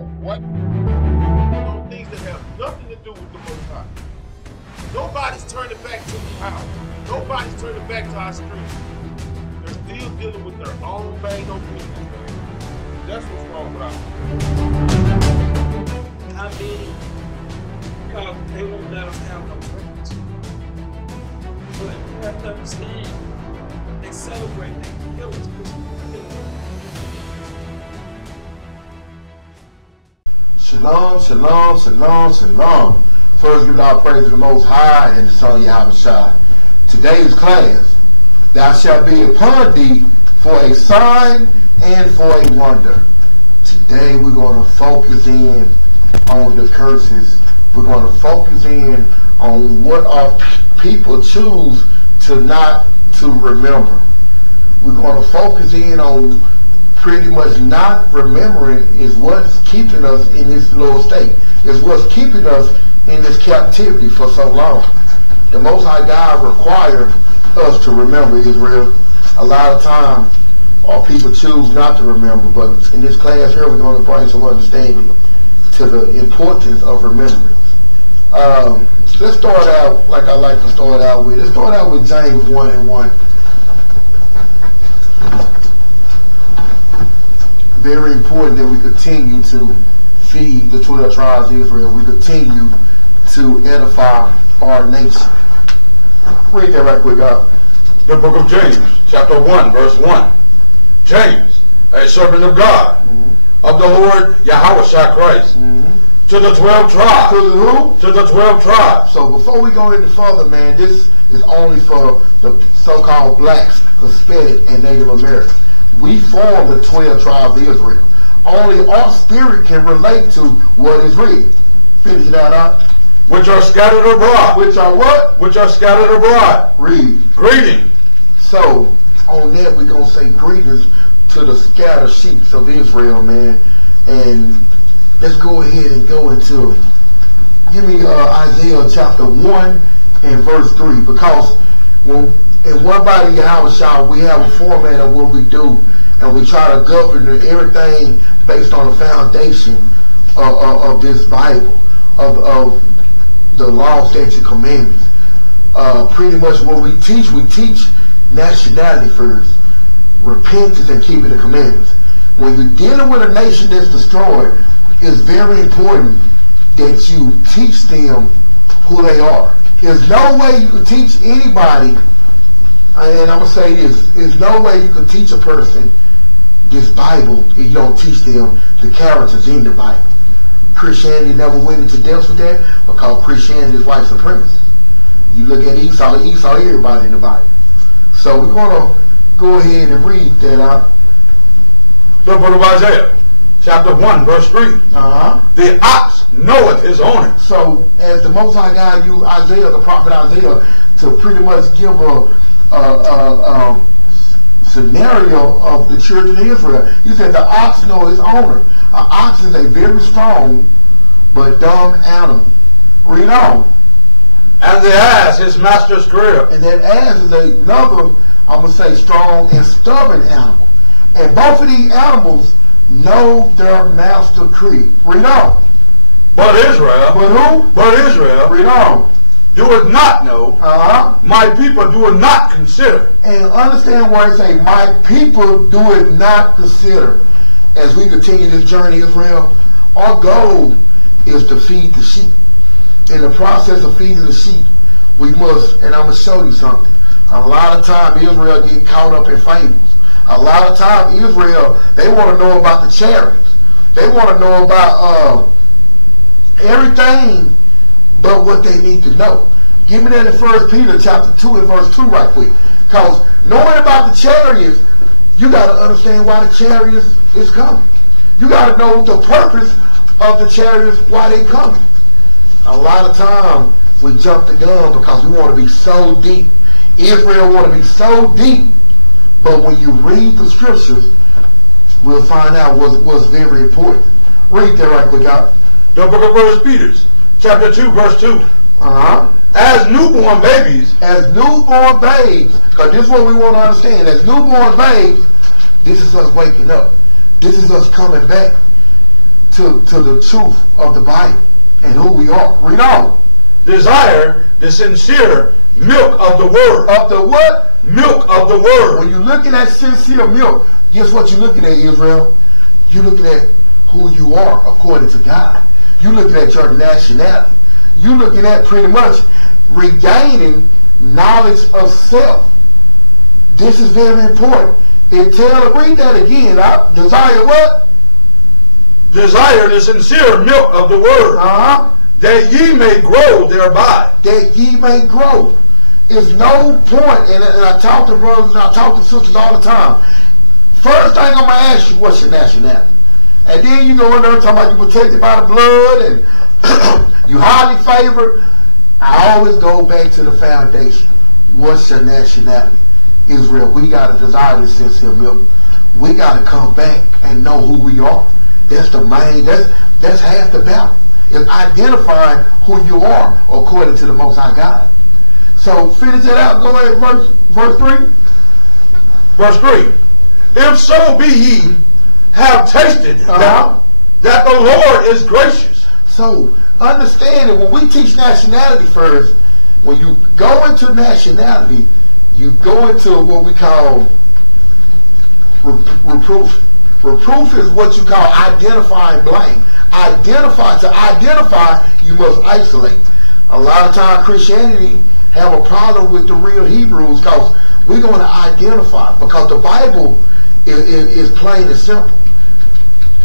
on what? On things that have nothing to do with the Most High. Nobody's turning back to the house. Nobody's turning back to our streets. They're still dealing with their own bang on business. That's what's wrong with our people. I mean, because they won't let them have no rights. But you have to understand, they celebrate their killers. Shalom, shalom, shalom, shalom. First, give our praise to the Most High and the Son Yahushua. Today's class, thou shalt be upon thee for a sign and for a wonder. Today, we're going to focus in on the curses. We're going to focus in on what our people choose to not to remember. We're going to focus in on pretty much not remembering is what's keeping us in this low state. Is what's keeping us in this captivity for so long. The Most High God requires us to remember Israel. A lot of time, our people choose not to remember, but in this class here, we're going to bring some understanding to the importance of remembrance. Let's start out like I like to start out with. Let's start out with James 1:1. Very important that we continue to feed the 12 tribes of Israel. We continue to edify our nation. Read that right quick out. The book of James, chapter 1, verse 1. James, a servant of God, of the Lord Yahushua Christ, to the 12 tribes. To the who? To the 12 tribes. So before we go any further, man, this is only for the so-called blacks, Hispanic, and Native Americans. We form the 12 tribes of Israel. Only our spirit can relate to what is read. Finish that out. Which are scattered abroad. Which are what? Which are scattered abroad. Read. Greeting. So, on that, we're going to say greetings to the scattered sheep of Israel, man. And let's go ahead and go into, give me Isaiah chapter 1 and verse 3. Because when in Onebody Yahushua, we have a format of what we do, and we try to govern everything based on the foundation of this Bible, of the law, statutes, and commandments. Pretty much what we teach nationality first, repentance and keeping the commandments. When you're dealing with a nation that's destroyed, it's very important that you teach them who they are. There's no way you can teach anybody, and I'm going to say this, there's no way you can teach a person this Bible if you don't teach them the characters in the Bible. Christianity never went into depth with that because Christianity is white supremacist. You look at Esau everybody in the Bible. So we're going to go ahead and read that out. The book of Isaiah, chapter 1, verse 3. The ox knoweth his owner. So as the Most High God used Isaiah, the prophet Isaiah, to pretty much give a scenario of the children of Israel. He said the ox know his owner. An ox is a very strong but dumb animal. Read on. And the ass his master's crib. And that ass is another, I'm going to say, strong and stubborn animal. And both of these animals know their master crib. Read on. But Israel. But who? But Israel. Read on. Doeth not know. My people do not consider. And understand where it say, my people do it not consider. As we continue this journey, Israel, our goal is to feed the sheep. In the process of feeding the sheep, we must, and I'm going to show you something. A lot of time Israel get caught up in fables. A lot of time Israel, they want to know about the chariots. They want to know about everything but what they need to know. Give me that in 1 Peter chapter 2 and verse 2 right quick. Because knowing about the chariots, you got to understand why the chariots is coming. You got to know the purpose of the chariots, why they coming. A lot of time we jump the gun because we want to be so deep. Israel want to be so deep. But when you read the scriptures, we'll find out what's very important. Read that right quick out. The book of 1 Peter, chapter 2, verse 2. As newborn babies. As newborn babes. Because this is what we want to understand. As newborn babes, this is us waking up. This is us coming back. to the truth of the Bible and who we are. Read on. Desire the sincere milk of the word. Of the what? Milk of the word. When you're looking at sincere milk, guess what you're looking at, Israel? You're looking at who you are according to God. You're looking at your nationality. You're looking at pretty much regaining knowledge of self. This is very important. Read that again. Desire what? Desire the sincere milk of the word, that ye may grow thereby. That ye may grow. There's no point, and I talk to brothers and I talk to sisters all the time. First thing I'm going to ask you, what's your nationality? And then you go in there talking about you protected by the blood and you highly favored. I always go back to the foundation. What's your nationality? Israel, we got to desire this sincere milk. We got to come back and know who we are. That's the main, that's half the battle. It's identifying who you are according to the Most High God. So finish it out. Go ahead, verse 3. Verse 3. If so be ye have tasted that the Lord is gracious. So understand that when we teach nationality first, when you go into nationality, you go into what we call reproof. Reproof is what you call identifying blame. To identify, you must isolate. A lot of times Christianity have a problem with the real Hebrews because we're going to identify, because the Bible is plain and simple.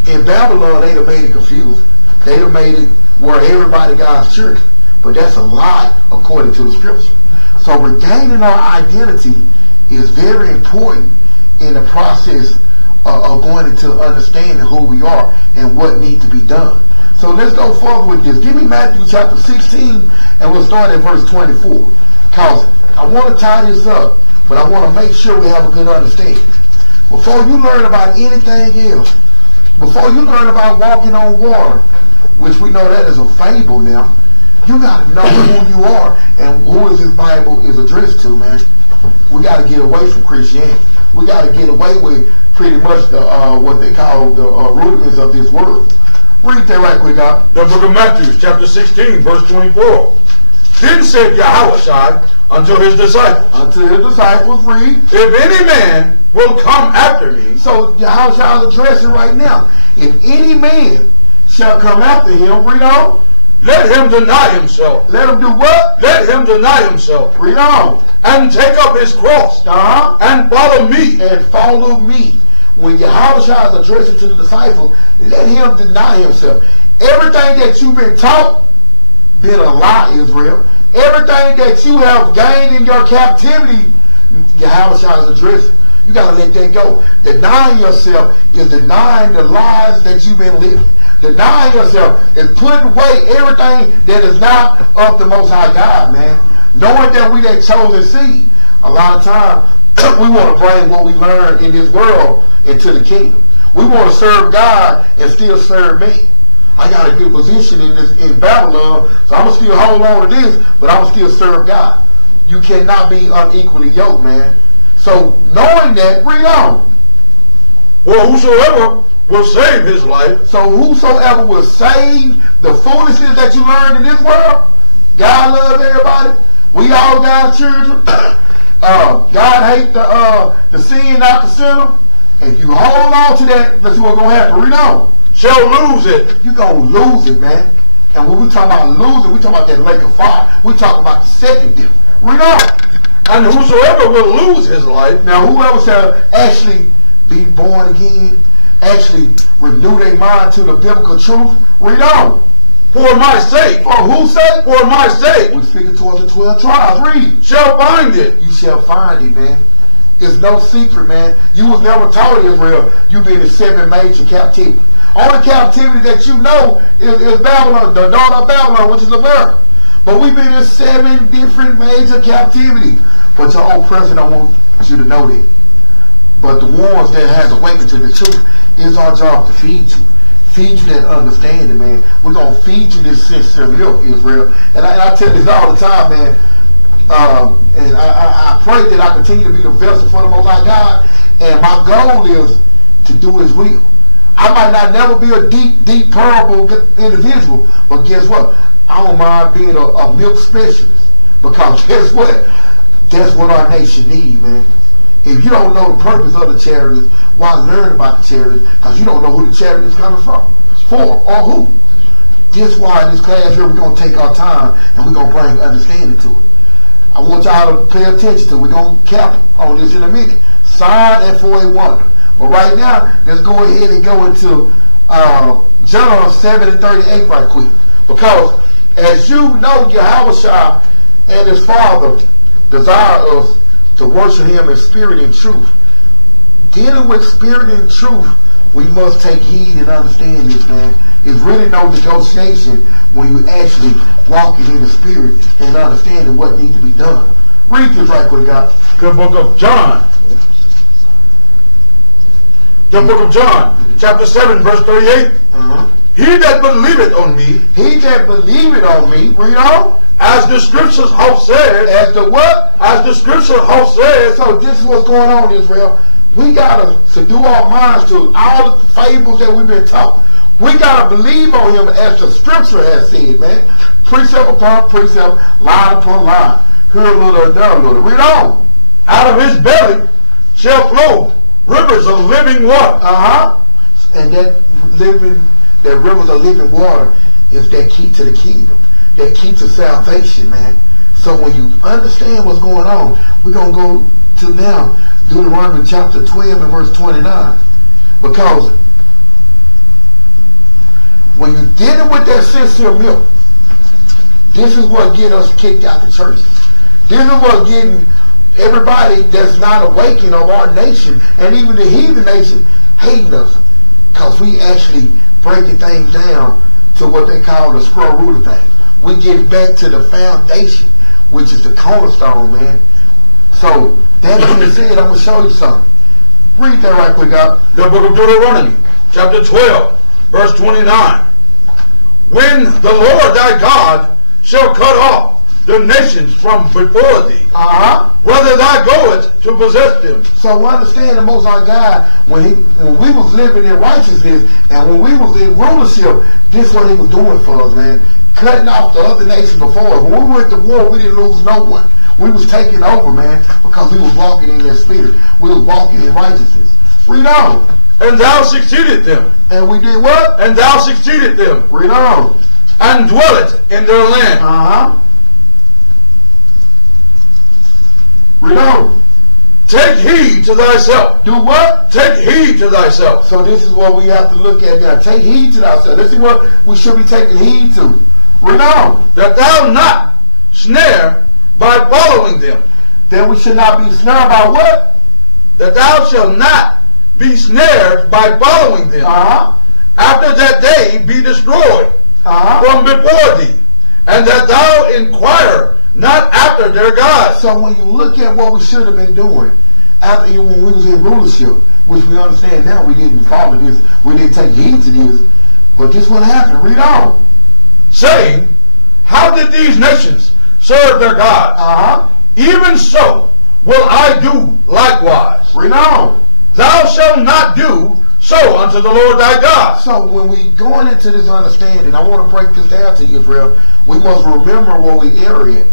In Babylon, they'd have made it confusing. They'd have made it where everybody God's children. But that's a lie according to the scripture. So regaining our identity is very important in the process of going into understanding who we are and what needs to be done. So let's go further with this. Give me Matthew chapter 16 and we'll start at verse 24. Because I want to tie this up, but I want to make sure we have a good understanding. Before you learn about anything else, before you learn about walking on water, which we know that is a fable now, you got to know who you are and who is this Bible is addressed to, man. We got to get away from Christianity. We got to get away with pretty much the what they call the rudiments of this world. Read that right quick, God. The book of Matthew, chapter 16, verse 24. Then said Yahushua unto his disciples. Unto his disciples, read. If any man will come after me. So Yahushua is addressing right now. If any man shall come after him, read on. Let him deny himself. Let him do what? Let him deny himself. Read on. And take up his cross. And follow me. And follow me. When Yahushua is addressing to the disciples, let him deny himself. Everything that you've been taught, been a lie, Israel. Everything that you have gained in your captivity, Yahushua is addressing. You got to let that go. Denying yourself is denying the lies that you've been living. Denying yourself is putting away everything that is not of the Most High God, man. Knowing that we that chosen seed. A lot of times, we want to bring what we learned in this world into the kingdom. We want to serve God and still serve me. I got a good position in Babylon, so I'm going to still hold on to this, but I'm going to still serve God. You cannot be unequally yoked, man. So, knowing that, read on. Well, whosoever will save his life. So, whosoever will save the foolishness that you learned in this world, God loves everybody. We all God's children. God hates the sin, not the sinner. And you hold on to that, that's what's going to happen. Read on. Shall lose it. You're going to lose it, man. And when we talk about losing, we talk about that lake of fire. We talk about the second death. Read on. And whosoever will lose his life. Now, whoever shall actually be born again, actually renew their mind to the biblical truth, read on. For my sake. For whose sake? For my sake. We're speaking towards the 12 tribes. Read. Shall find it. You shall find it, man. It's no secret, man. You was never taught Israel you been in 7 major captivity. Only captivity that you know is Babylon, the daughter of Babylon, which is America. But we've been in 7 different major captivities. But your old president don't want you to know that. But the ones that has awakened to the truth, it's our job to feed you. Feed you that understanding, man. We're going to feed you this sincere milk, Israel. And I tell this all the time, man. And I pray that I continue to be a vessel for the Most High God. And my goal is to do His will. I might not never be a deep parable individual, but guess what? I don't mind being a milk specialist, because guess what? That's what our nation needs, man. If you don't know the purpose of the charities, why learn about the charities? Because you don't know who the charity is coming from, for, or who. That's why in this class here we're going to take our time and we're going to bring understanding to it. I want y'all to pay attention to it. We're going to cap on this in a minute. Sign and for a wonder. But right now, let's go ahead and go into John 7:38 right quick. Because as you know, Yahushua and his Father desire us to worship him in spirit and truth. Dealing with spirit and truth, we must take heed and understand this, man. It's really no negotiation when you actually walking in the spirit and understanding what needs to be done. Read this right quick, guys. The book of John. The book of John, chapter 7, verse 38. He that believeth on me. He that believeth on me. Read on. As the scriptures have said. As the what? As the scripture have said. So this is what's going on, Israel. We got to subdue our minds to all the fables that we've been taught. We got to believe on him as the scripture has said, man. Precept upon precept, line upon line. Here a little and there a little. Read on. Out of his belly shall flow rivers of living water. And that rivers of living water is that key to the kingdom. That key to salvation, man. So when you understand what's going on, we're going to go to now Deuteronomy chapter 12 and verse 29. Because when you're dealing with that sincere milk, this is what get us kicked out the church. This is what getting everybody that's not awakened of our nation, and even the heathen nation, hating us. Because we actually breaking things down to what they call the scroll root of things. We get back to the foundation, which is the cornerstone, man. So, that being said, I'm going to show you something. Read that right quick, God. The book of Deuteronomy, chapter 12, verse 29. When the Lord thy God shall cut off the nations from before thee, whether thou goest to possess them. So we understand the Most High God, when we was living in righteousness and when we was in rulership, this is what he was doing for us, man. Cutting off the other nations before us. When we went to war, we didn't lose no one. We was taking over, man, because we was walking in that spirit. We was walking in righteousness. Read on. And thou succeeded them. And we did what? And thou succeeded them. Read on. And dwelleth in their land. Read on. Take heed to thyself. Do what? Take heed to thyself. So this is what we have to look at now. Take heed to thyself. This is what we should be taking heed to. Read on. That thou not snare by following them. Then we should not be snared by what? That thou shalt not be snared by following them. After that they be destroyed from before thee. And that thou inquire not after their gods. So when you look at what we should have been doing after when we was in rulership, which we understand now we didn't follow this, we didn't take heed to this, but this what happened. Read on. Saying, how did these nations serve their gods? Even so will I do likewise. Read on. Thou shalt not do so unto the Lord thy God. So when we going into this understanding, I want to break this down to you, Israel. We must remember where we err in.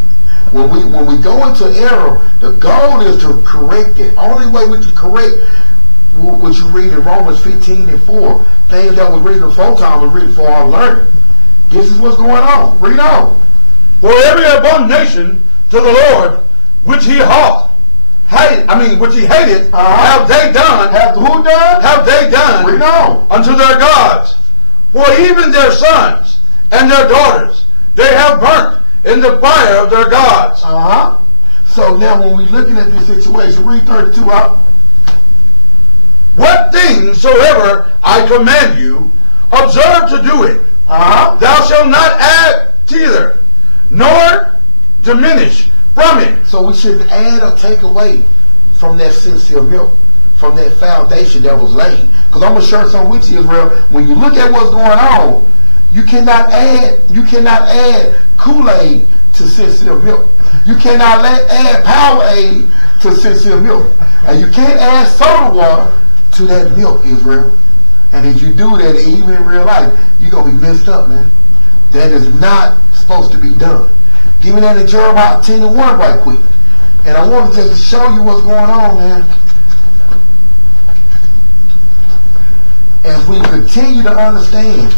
When we go into error, the goal is to correct it. Only way we can correct what you read in Romans 15 and 4, things that we read in 4 times, we read for our learning. This is what's going on. Read on. For every abomination to the Lord, which he which he hated, have they done. Have who done? Have they done. Read on. Unto their gods. For even their sons and their daughters, they have burnt in the fire of their gods. So now when we're looking at this situation, read 32 out. What things soever I command you, observe to do it. Thou shalt not add thither, nor diminish from it. So we shouldn't add or take away from that sincere milk, from that foundation that was laid. Because I'm going to share something with you, Israel. When you look at what's going on, you cannot add Kool-Aid to sincere milk. You cannot add Powerade to sincere milk. And you can't add soda water to that milk, Israel. And if you do that, even in real life, you're going to be messed up, man. That is not supposed to be done. Give me that in Jeremiah 10:1 right quick. And I want to just show you what's going on, man. As we continue to understand,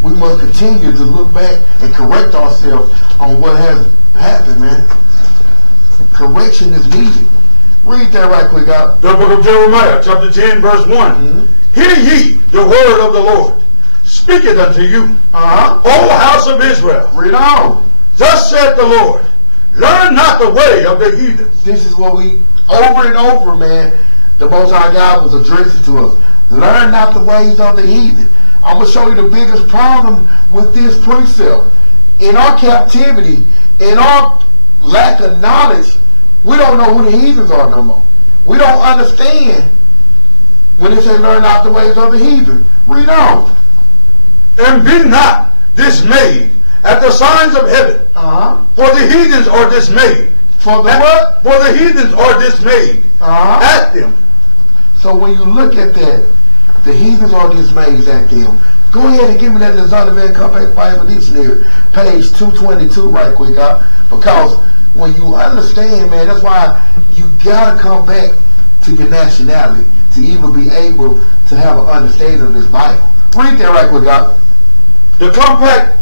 we must continue to look back and correct ourselves on what has happened, man. Correction is needed. Read that right quick out. The book of Jeremiah, chapter 10, verse 1. Mm-hmm. Hear ye the word of the Lord. Speak it unto you, O house of Israel. Read on. Thus saith the Lord, learn not the way of the heathen. This is what we, over and over, man, the Most High God was addressing to us. Learn not the ways of the heathen. I'm going to show you the biggest problem with this precept. In our captivity, in our lack of knowledge, we don't know who the heathens are no more. We don't understand when they say learn not the ways of the heathen. Read on. And be not dismayed at the signs of heaven. For the heathens are dismayed. For the what? For the heathens are dismayed at them. So when you look at that, the heathens are dismayed at them. Go ahead and give me that in the Zondervan Compact Bible Dictionary, page 222 right quick, because when you understand, man, that's why you got to come back to your nationality to even be able to have an understanding of this Bible. Read that right quick, God. The Compact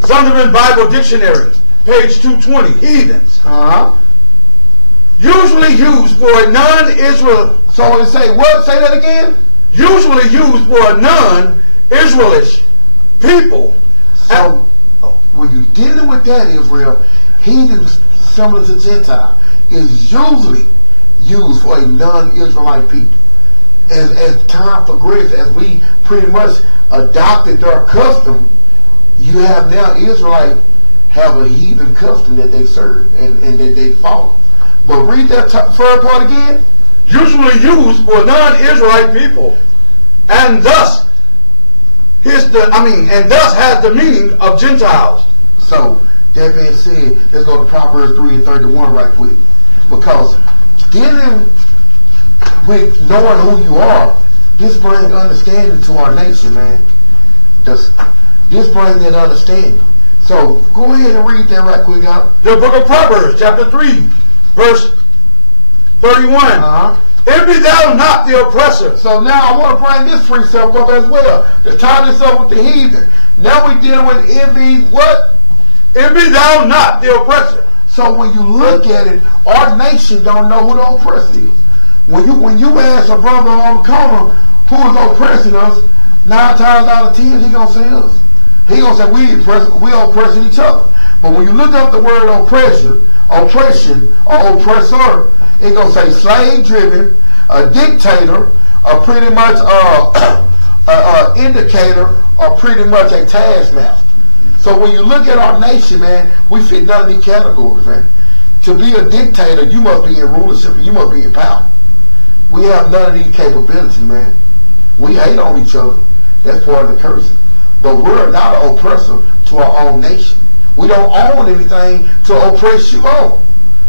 Zondervan Bible Dictionary, page 220, heathens. Usually used for a non-Israel. So it say what? Say that again? Usually used for a non-Israelish people. So when you're dealing with that, Israel, heathens similar to Gentile is usually used for a non-Israelite people. As time progresses, as we pretty much adopted their custom, you have now Israelite have a heathen custom that they serve and that they follow. But read that third part again. Usually used for non-Israelite people, and thus has the meaning of Gentiles. So that being said, let's go to Proverbs 3:31 right quick, because dealing with knowing who you are, this brings understanding to our nation, man. This brings that understanding. So go ahead and read that right quick out. The book of Proverbs, chapter 3, verse 31. Envy thou not the oppressor. So now I want to bring this precept up as well, to tie this up with the heathen. Now we're dealing with envy, what? Envy thou not the oppressor. So when you look at it, our nation don't know who the oppressor is. When you ask a brother on the corner who is oppressing us, 9 times out of 10 he gonna say us. He gonna say we oppressing each other. But when you look up the word oppression, or oppressor, it gonna say slave-driven, a dictator, or pretty much indicator, or pretty much a taskmaster. So when you look at our nation, man, we fit none of these categories, man. To be a dictator, you must be in rulership, and you must be in power. We have none of these capabilities, man. We hate on each other. That's part of the curse. But we're not an oppressor to our own nation. We don't own anything to oppress you on.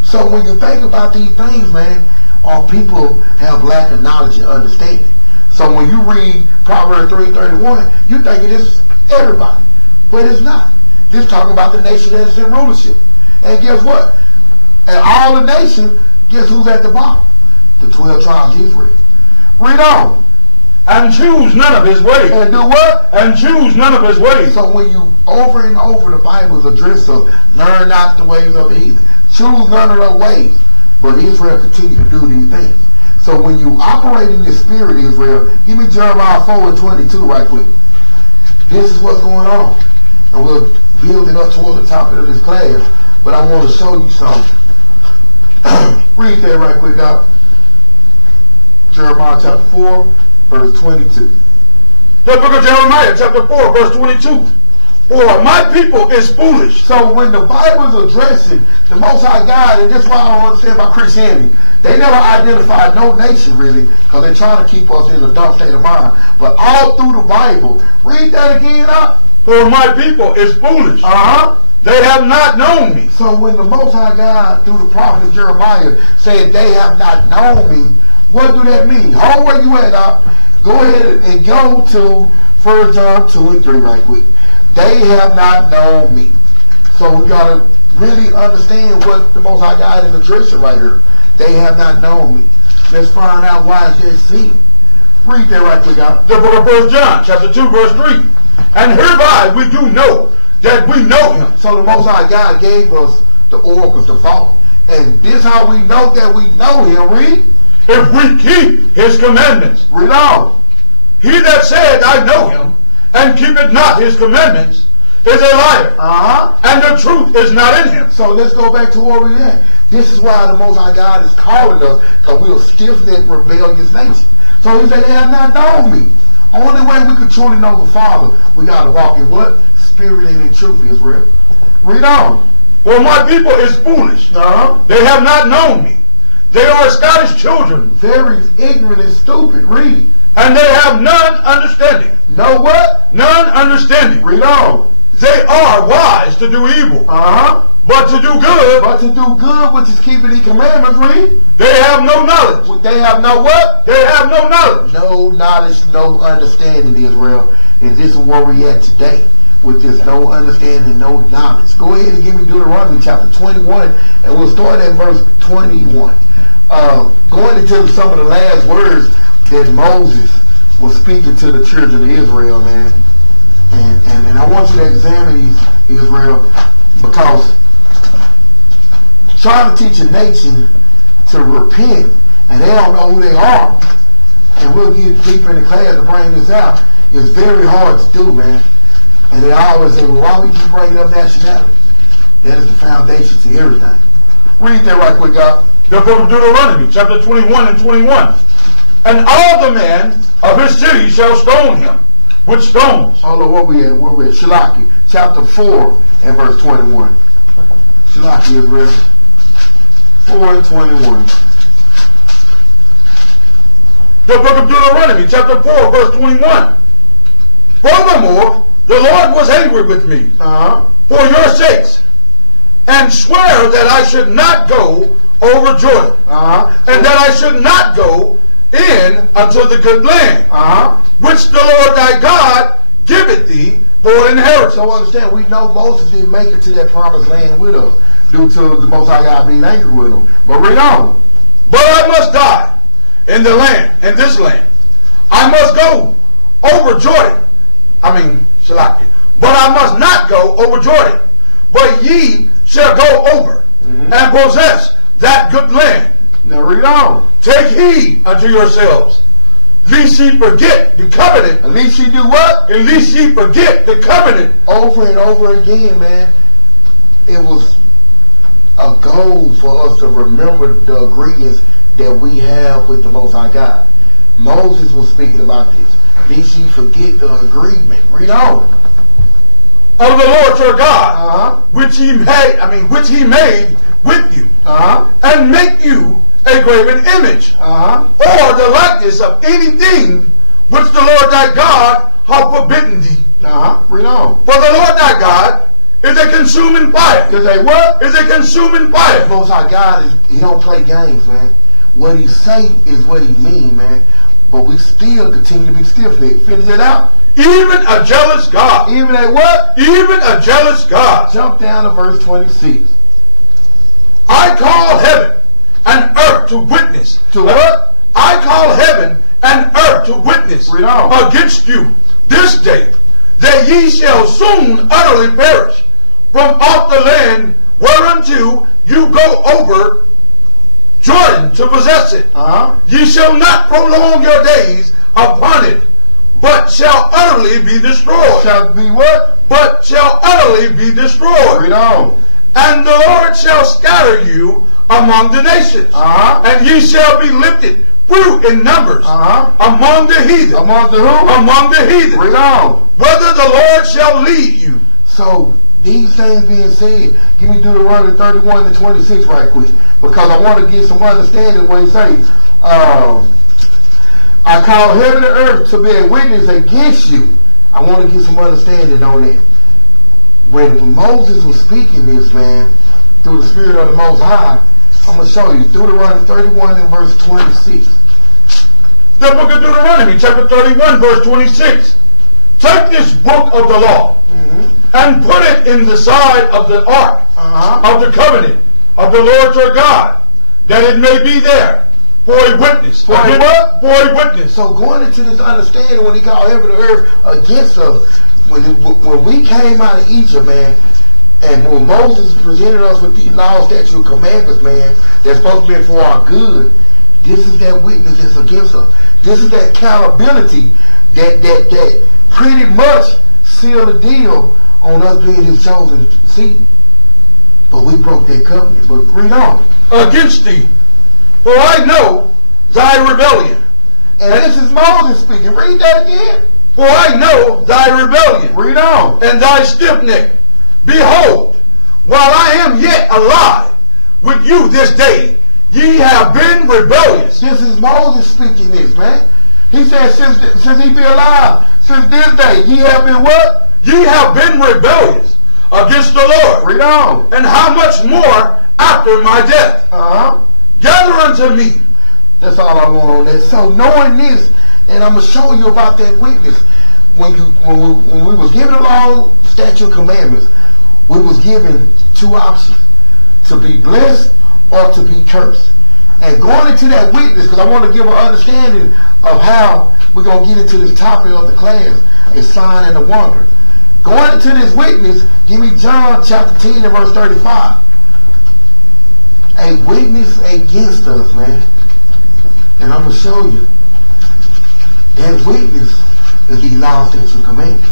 So when you think about these things, man, our people have lack of knowledge and understanding. So when you read Proverbs 3:31, you think it is everybody. But it's not. This talking about the nation that is in rulership. And guess what? And all the nation, guess who's at the bottom? The 12 tribes of Israel. Read on. And choose none of his ways. And do what? And choose none of his ways. So when you over and over the Bible's address us, learn not the ways of the heathen. Choose none of their ways. But Israel continue to do these things. So when you operate in the spirit, Israel, give me Jeremiah 4:22 right quick. This is what's going on. And we're building up toward the top of this class. But I want to show you something. Read that right quick out. Jeremiah chapter 4, verse 22. The book of Jeremiah chapter 4, verse 22. For my people is foolish. So when the Bible is addressing the Most High God, and this is why I don't understand about Christianity, they never identified no nation really, because they're trying to keep us in a dumb state of mind. But all through the Bible, read that again up. For my people is foolish. They have not known me. So when the Most High God, through the prophet Jeremiah, said they have not known me, what do that mean? Hold where you at, Go ahead and go to 1 John 2 and 3 right quick. They have not known me. So we got to really understand what the Most High God is addressing right here. They have not known me. Let's find out why it's just sin. Read that right quick out. The book of 1 John, chapter 2, verse 3. And hereby we do know that we know him. So the Most High God gave us the oracles to follow. And this how we know that we know him. Read. If we keep his commandments. Read on. He that said, I know him, and keepeth not his commandments, is a liar. And the truth is not in him. So let's go back to where we at. This is why the Most High God is calling us, because we're a stiff-necked, rebellious nation. So he said, they have not known me. Only way we can truly know the Father, we got to walk in what? Spirit and in truth, Israel. Read on. For my people is foolish. They have not known me. They are Scottish children. Very ignorant and stupid. Read. And they have none understanding. No what? None understanding. Read on. They are wise to do evil. But to do good. But to do good, which is keeping the commandments. Read. They have no knowledge. They have no what? They have no knowledge. No knowledge, no understanding, Israel. And this is where we at today. With this no understanding, no knowledge. Go ahead and give me Deuteronomy chapter 21. And we'll start at verse 21. Going into some of the last words that Moses was speaking to the children of Israel, man. And I want you to examine these, Israel, because trying to teach a nation to repent and they don't know who they are, and we'll get deep in the class to bring this out, is very hard to do, man. And they always say, well, why we keep bringing up nationality? That is the foundation to everything. Read that right quick, God. The book of Deuteronomy, chapter 21 and 21. And all the men of his city shall stone him with stones. Hold on, where we at? Shilaki, chapter 4 and verse 21. Shilaki, Israel. 4 and 21. The book of Deuteronomy, chapter 4, verse 21. Furthermore, the Lord was angry with me for your sakes, and swear that I should not go over Jordan, and that I should not go in unto the good land, which the Lord thy God giveth thee for an inheritance. So understand, we know Moses didn't make it to that promised land with us due to the Most High God being angry with him. But read on. But I must die in the land, in this land. I must go over Jordan. Shalakia. But I must not go over Jordan. But ye shall go over and possess that good land. Now read on. Take heed unto yourselves, lest ye forget the covenant. At least ye do what? At least ye forget the covenant. Over and over again, man. It was a goal for us to remember the agreements that we have with the Most High God. Moses was speaking about this. Lest ye forget the agreement. Read on. Of the Lord your God, which he made with you, and make you a graven image, or the likeness of anything which the Lord thy God hath forbidden thee. Read on. For the Lord thy God is a consuming fire. Is a what? Is a consuming fire. The Most High God he don't play games, man. What he say is what he mean, man. But we still continue to be stiff-necked. Finish it out. Even a jealous God. Even a what? Even a jealous God. Jump down to verse 26. I call heaven and earth to witness. To what? I call heaven and earth to witness against you this day, that ye shall soon utterly perish from off the land whereunto you go over Jordan to possess it. Ye shall not prolong your days upon it, but shall utterly be destroyed. Shall be what? But shall utterly be destroyed. Read on. And the Lord shall scatter you among the nations, and ye shall be lifted few in numbers among the heathen. Among the who? Among the heathen. Read on. Whether the Lord shall lead you. So these things being said, give me Deuteronomy 31 and 26 right quick, because I want to get some understanding what he says. I call heaven and earth to be a witness against you. I want to get some understanding on that. When Moses was speaking this, man, through the Spirit of the Most High, I'm going to show you Deuteronomy 31 and verse 26. The book of Deuteronomy, chapter 31, verse 26. Take this book of the law and put it in the side of the ark of the covenant of the Lord your God, that it may be there for a witness. For a what? For a witness. So going into this understanding, when he called heaven and earth against us, when we came out of Egypt, man, and when Moses presented us with these laws, statutes, and commandments, man, that's supposed to be for our good, this is that witness that's against us. This is that accountability that pretty much sealed the deal on us being his chosen seed. But we broke that covenant. But read on. Against thee, for I know thy rebellion. And this is Moses speaking. Read that again. For I know thy rebellion. Read on. And thy stiff neck. Behold, while I am yet alive with you this day, ye have been rebellious. This is Moses speaking this, man. He said, since he be alive, since this day, ye have been what? Ye have been rebellious against the Lord. Read on. And how much more after my death? Gather unto me. That's all I want on that. So knowing this, and I'm going to show you about that witness. When we was given the law, statute, commandments, we was given two options: to be blessed or to be cursed. And going into that witness, because I want to give an understanding of how we're going to get into this topic of the class, a sign and a wonder. Going into this witness, give me John chapter 10 and verse 35. A witness against us, man. And I'm going to show you that witness is these laws, statutes, and commandments.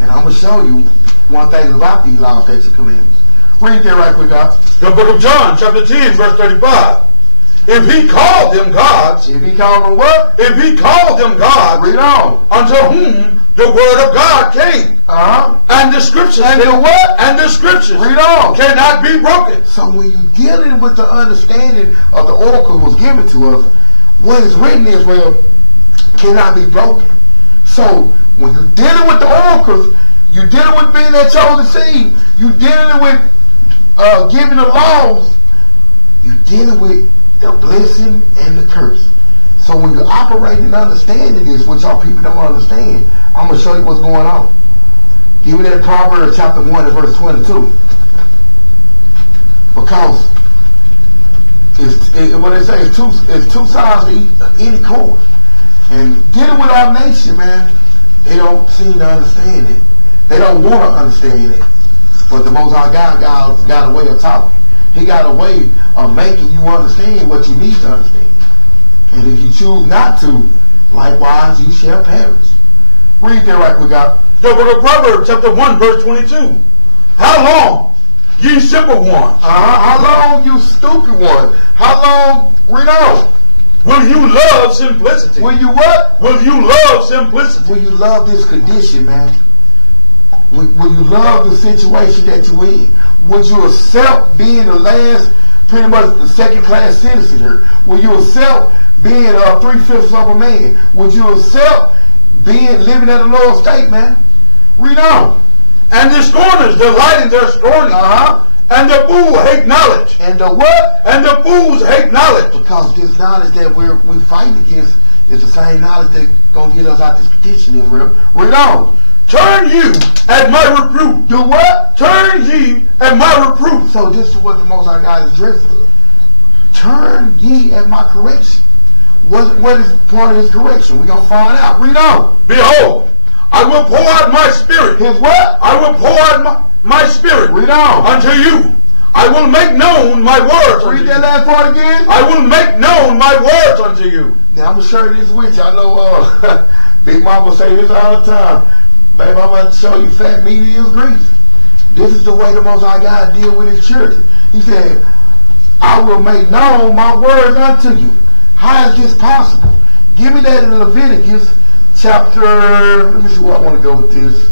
And I'm going to show you one thing about these laws, statutes, and commandments. Read that right quick, God. The book of John, chapter 10, verse 35. If he called them gods. If he called them what? If he called them gods. Read on. Unto whom the word of God came. And the scriptures. And the what? And the scriptures. Read on. Cannot be broken. So when you're dealing with the understanding of the oracle was given to us, what is written in Israel cannot be broken. So when you're dealing with the oracles, you're dealing with being that chosen seed, you're dealing with giving the laws, you're dealing with the blessing and the curse. So when you're operating and understanding this, which our people don't understand, I'm going to show you what's going on. Give me that Proverbs chapter 1 and verse 22. Because what they say is two sides to any coin. And dealing with our nation, man, they don't seem to understand it. They don't want to understand it. But the Most High God got a way of talking. He got a way of making you understand what you need to understand. And if you choose not to, likewise you shall perish. Read that right quick, God. The book of Proverbs, chapter 1, verse 22. How long, ye simple ones? How long, you stupid one? How long, read on. Will you love simplicity? Will you what? Will you love simplicity? Will you love this condition, man? Will you love the situation that you're in? Would you accept being the last, pretty much the second-class citizen here? Will you accept being 3/5 of a man? Would you accept living at a lower state, man? Read on. And the scorners delight in their scorning. And the fool hate knowledge. And the what? And the fools hate knowledge. Because this knowledge that we fight against is the same knowledge that's going to get us out this condition, Israel. Read on. Turn you at my reproof. Do what? Turn ye at my reproof. So this is what the Most High God is dressed for. Turn ye at my correction. What is part of his correction? We're going to find out. Read on. Behold, I will pour out my spirit. His what? I will pour out my spirit. Read on. Unto you. I will make known my words unto you. Read that last part again. I will make known my words unto you. Now I'm going to share this with you. I know Big Mama say this all the time. Baby, I'm about to show you fat meat is grease. This is the way the Most High God deal with his church. He said, I will make known my words unto you. How is this possible? Give me that in Leviticus chapter, let me see where I want to go with this.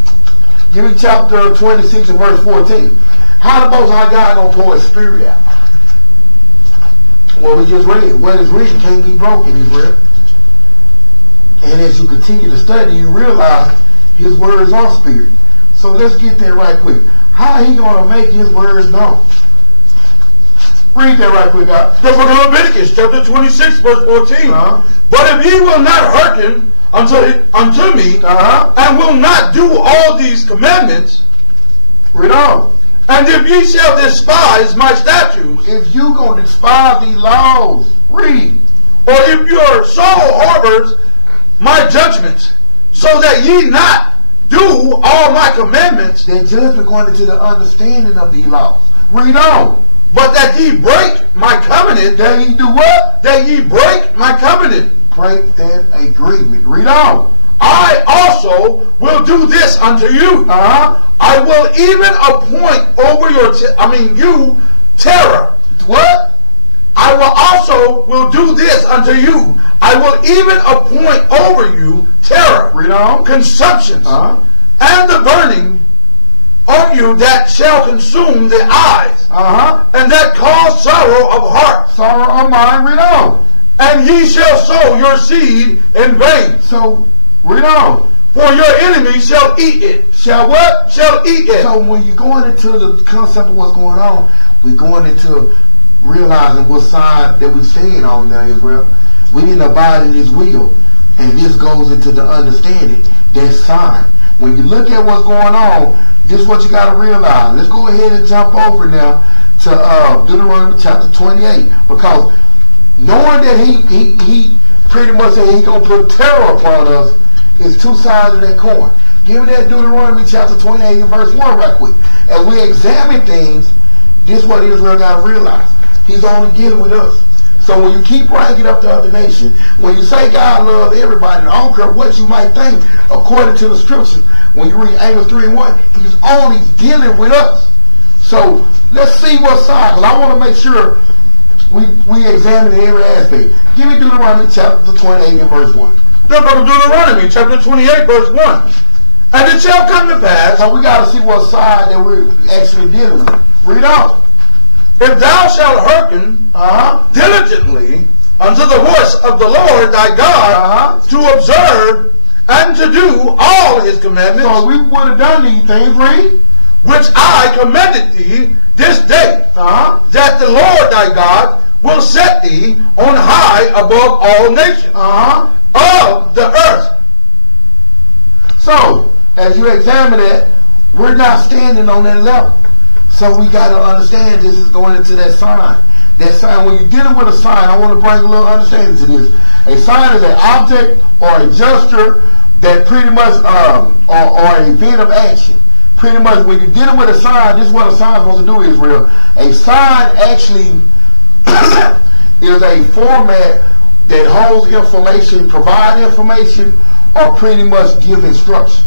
Give me chapter 26 and verse 14. How the Most High God going to pour his spirit out? Well, we just read. What is written can't be broken, Israel. And as you continue to study, you realize his words are spirit. So let's get that right quick. How he going to make his words known? Read that right quick, God. The book of Leviticus, chapter 26, verse 14. But if ye will not hearken unto me, and will not do all these commandments, read on. And if ye shall despise my statutes, if you gonna despise these laws, read. Or if your soul harbors my judgments, so that ye not do all my commandments, then judgment going into the understanding of these laws. Read on. But that ye break my covenant. That ye do what? That ye break my covenant. Break that agreement. Read on. I also will do this unto you. I will even appoint over you terror. What? I will also will do this unto you. I will even appoint over you terror. Read on. Consumptions. And the burning on you that shall consume the eyes. And that cause sorrow of heart. Sorrow of mind. Read on. And ye shall sow your seed in vain. So, read on. For your enemies shall eat it. Shall what? Shall eat it. So when you're going into the concept of what's going on, we're going into realizing what side that we're staying on now, Israel. We need to abide in his will. And this goes into the understanding, that sign. When you look at what's going on, this is what you got to realize. Let's go ahead and jump over now to Deuteronomy chapter 28. Because knowing that he pretty much said he's going to put terror upon us, is two sides of that coin. Give me that Deuteronomy chapter 28 and verse 1 right quick. As we examine things, this is what Israel got to realize. He's only dealing with us. So when you keep ranking up the other nation, when you say God loves everybody, I don't care what you might think, according to the scripture, when you read Amos 3 and 1, he's only dealing with us. So let's see what side, because I want to make sure we examine every aspect. Give me Deuteronomy chapter 28 and verse 1. Deuteronomy chapter 28 verse 1. And it shall come to pass. So we got to see what side that we're actually dealing with. Read on. If thou shalt hearken diligently unto the voice of the Lord thy God, to observe and to do all his commandments. So we would have done these things, read. Which I commanded thee this day, that the Lord thy God will set thee on high above all nations of the earth. So, as you examine it, we're not standing on that level. So we got to understand this is going into that sign. That sign, when you're dealing with a sign, I want to bring a little understanding to this. A sign is an object or a gesture that pretty much, or an event of action. Pretty much when you're dealing with a sign, this is what a sign is supposed to do, Israel. A sign actually is a format that holds information, provide information, or pretty much give instruction.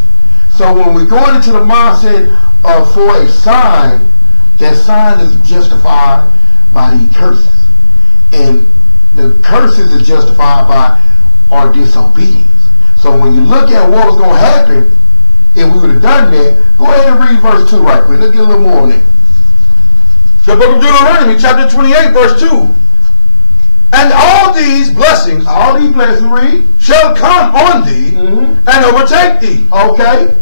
So when we're going into the mindset of for a sign, that sign is justified by the curses. And the curses is justified by our disobedience. So when you look at what was going to happen, if we would have done that, go ahead and read verse 2 right quick. Let's get a little more on it. The book of Deuteronomy, chapter 28, verse 2. And all these blessings, read, shall come on thee and overtake thee. Okay.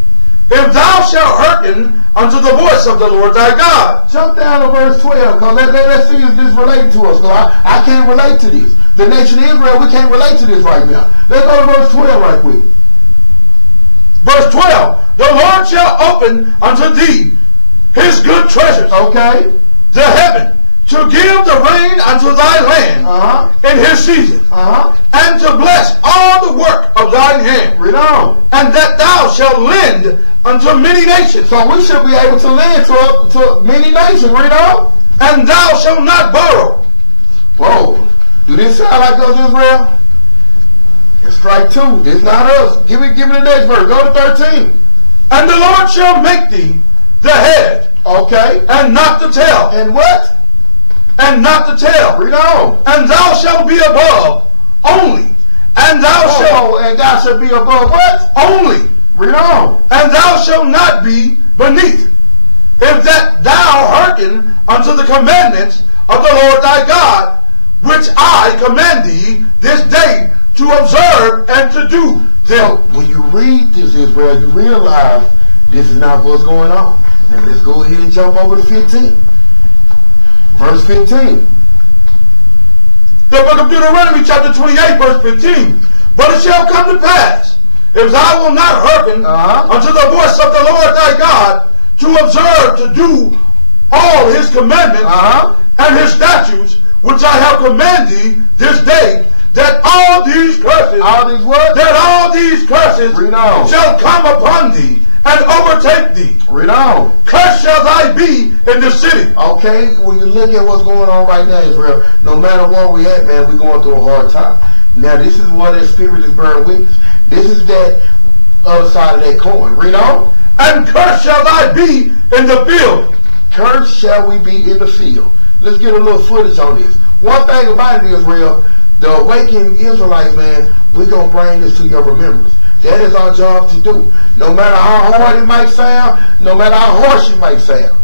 If thou shalt hearken unto the voice of the Lord thy God. Jump down to verse 12, because let's see if this related to us, because I can't relate to this. The nation of Israel, we can't relate to this right now. Let's go to verse 12 right quick. Verse 12. The Lord shall open unto thee his good treasures. Okay. The heaven, to give the rain unto thy land in his season, and to bless all the work of thine hand. Read on. And that thou shalt lend unto many nations. So we should be able to lend to many nations. Read on. And thou shalt not borrow. Whoa. Do this sound like us, Israel? It's strike 2. This not us. Give me the next verse. Go to 13. And the Lord shall make thee the head. Okay. And not the tail. And what? And not the tail. Read on. And thou shalt be above only. And thou shalt be above what? Only. Read on. And thou shalt not be beneath. If that thou hearken unto the commandments of the Lord thy God, which I command thee this day to observe and to do them. So when you read this, Israel, you realize this is not what's going on. Now let's go ahead and jump over to 15. Verse 15. The book of Deuteronomy chapter 28 verse 15. But it shall come to pass, if thou wilt not hearken unto the voice of the Lord thy God, to observe to do all his commandments and his statutes, which I have commanded thee this day, that all these curses, that all these curses shall come upon thee and overtake thee. Read on. Cursed shall thy be in the city. Okay, when you look at what's going on right now, Israel, no matter where we at, man, we're going through a hard time. Now, this is what that spirit is bearing witness. This is that other side of that coin. Read on. And cursed shall thy be in the field. Cursed shall we be in the field. Let's get a little footage on this. One thing about it, Israel, the awakened Israelites, man, we're going to bring this to your remembrance. That is our job to do. No matter how hard it might sound, no matter how harsh it might sound,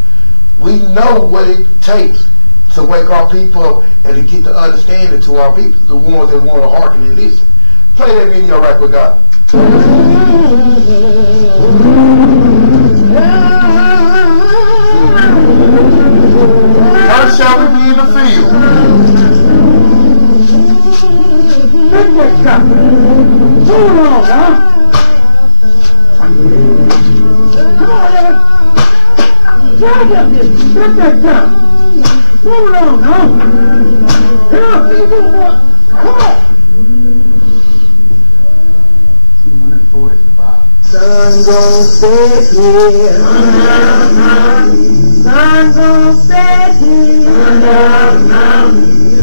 we know what it takes to wake our people up and to get the understanding to our people, the ones that want to hearken and listen. Play that video right quick, God. How shall we be in the field? Hold on, huh? Come on, drive up here. Get that down. Hold on, huh? Here, people, what? Come on. Sun gon' set here. Sun gon' set here.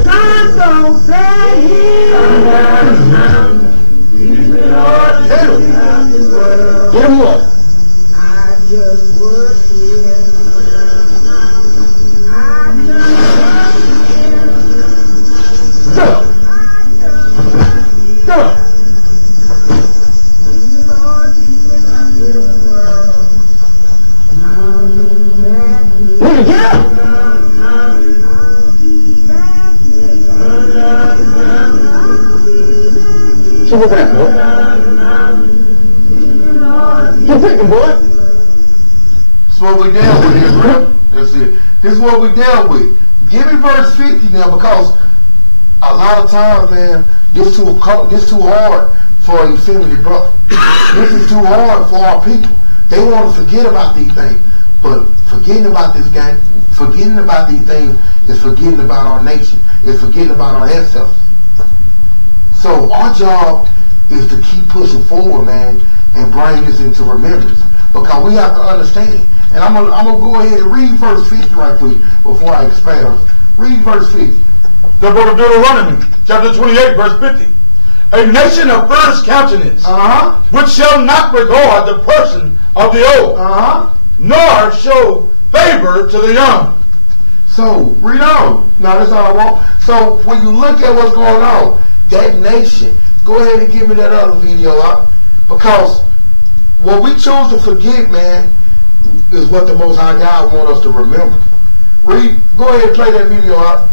Sun gon' set here. Get him up. I just work here. Stop. Stop. Get up. What you looking at, boy? Keep thinking, boy. This is what we dealt with, Israel. That's it. This is what we dealt with. Give me verse 50 now, because a lot of times, man, this too hard for a effeminate brother. This is too hard for our people. They want to forget about these things. But forgetting about this guy, forgetting about these things is forgetting about our nation. It's forgetting about our ancestors. So our job is to keep pushing forward, man, and bring this into remembrance, because we have to understand. And I'm gonna go ahead and read verse 50 right quick before I expound. Read verse 50. The book of Deuteronomy, chapter 28, verse 50. A nation of first countenance, which shall not regard the person of the old, nor show favor to the young. So, read on. Now, that's all I want. So, when you look at what's going on, that nation, go ahead and give me that other video up. Because what we choose to forget, man, is what the Most High God wants us to remember. Read. Go ahead and play that video up.